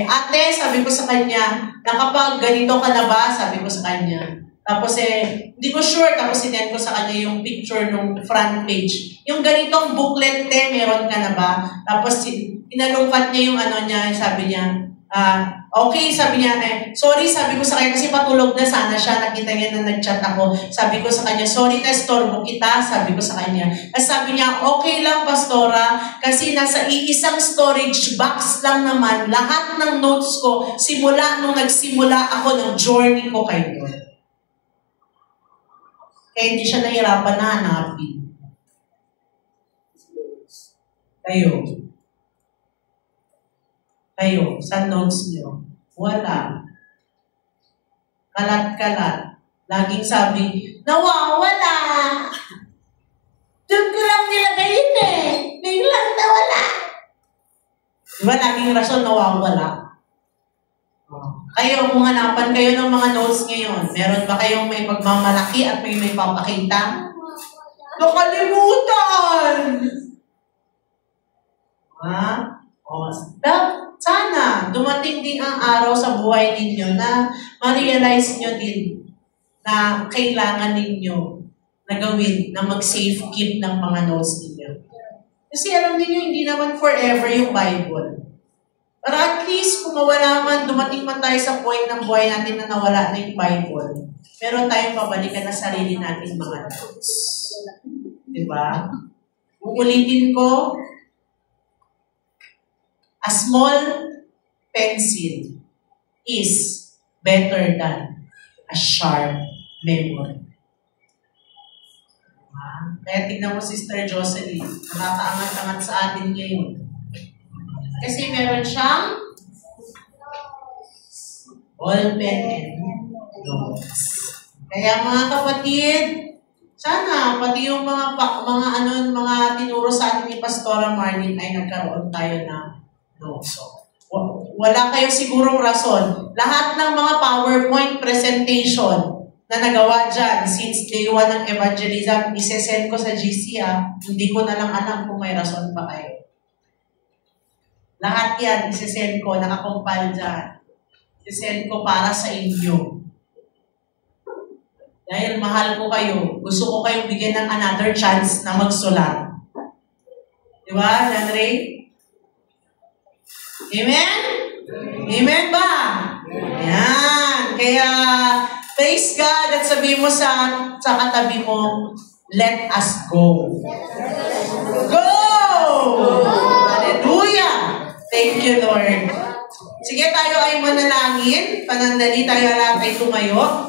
ate, sabi ko sa kanya, nakapag ganito ka na ba? Sabi ko sa kanya. Tapos hindi ko sure, tapos sinend ko sa kanya yung picture ng front page. Yung ganitong booklet, meron ka na ba? Tapos inalungkat niya yung niya, sabi niya, okay, sabi niya, sorry, sabi ko sa kanya, kasi patulog na sana siya, nakita niya na nag-chat ako. Sabi ko sa kanya, sorry na estorbo kita, sabi ko sa kanya. At sabi niya, okay lang, Pastora, kasi nasa iisang storage box lang naman, lahat ng notes ko, simula nung nagsimula ako ng journey ko kay Lord. Kaya hindi siya nahirapan na hanapin. Kayo, sa notes niyo, wala. Kalat-kalat. Laging sabi, nawawala. Doon ko lang nilagay yun Biglang nawala. Diba, laging rason nawawala. Kayo, kung hanapan kayo ng mga notes ngayon, meron ba kayong may pagmamalaki at may papakita? Nakalimutan! Sana dumating din ang araw sa buhay ninyo na ma-realize nyo din na kailangan ninyo na gawin na mag-safe keep ng mga notes ninyo. Kasi alam niyo hindi naman forever yung Bible. Para at least kung mawala man, dumating man tayo sa point ng buhay natin na nawala na yung Bible, meron tayong pabalikan na sarili natin mga notes. Diba? Uulitin ko, a small pencil is better than a sharp memory. Kaya tignan mo, Sister Jocelyn, nakakaangat-angat sa atin ngayon. Kasi meron siyang ballpen and notes. Kaya mga kapatid, sana pati yung mga tinuro sa atin ni Pastora Marlene ay nagkaroon tayo ng notes. So, wala kayo sigurong rason. Lahat ng mga PowerPoint presentation na nagawa dyan since day 1 ng evangelism, isesend ko sa GC hindi ko na lang alam kung may rason pa kayo. Lahat yan, isesend ko, nakakompile dyan. Isesend ko para sa inyo. Dahil mahal ko kayo, gusto ko kayong bigyan ng another chance na magsulat. Di ba, John Ray? Amen? Amen ba? Yan. Kaya, praise God at sabihin mo sa katabi mo, let us go. Go! Hallelujah! Thank you, Lord. Sige, tayo ay manalangin. Panandali tayo lahat ay tumayo.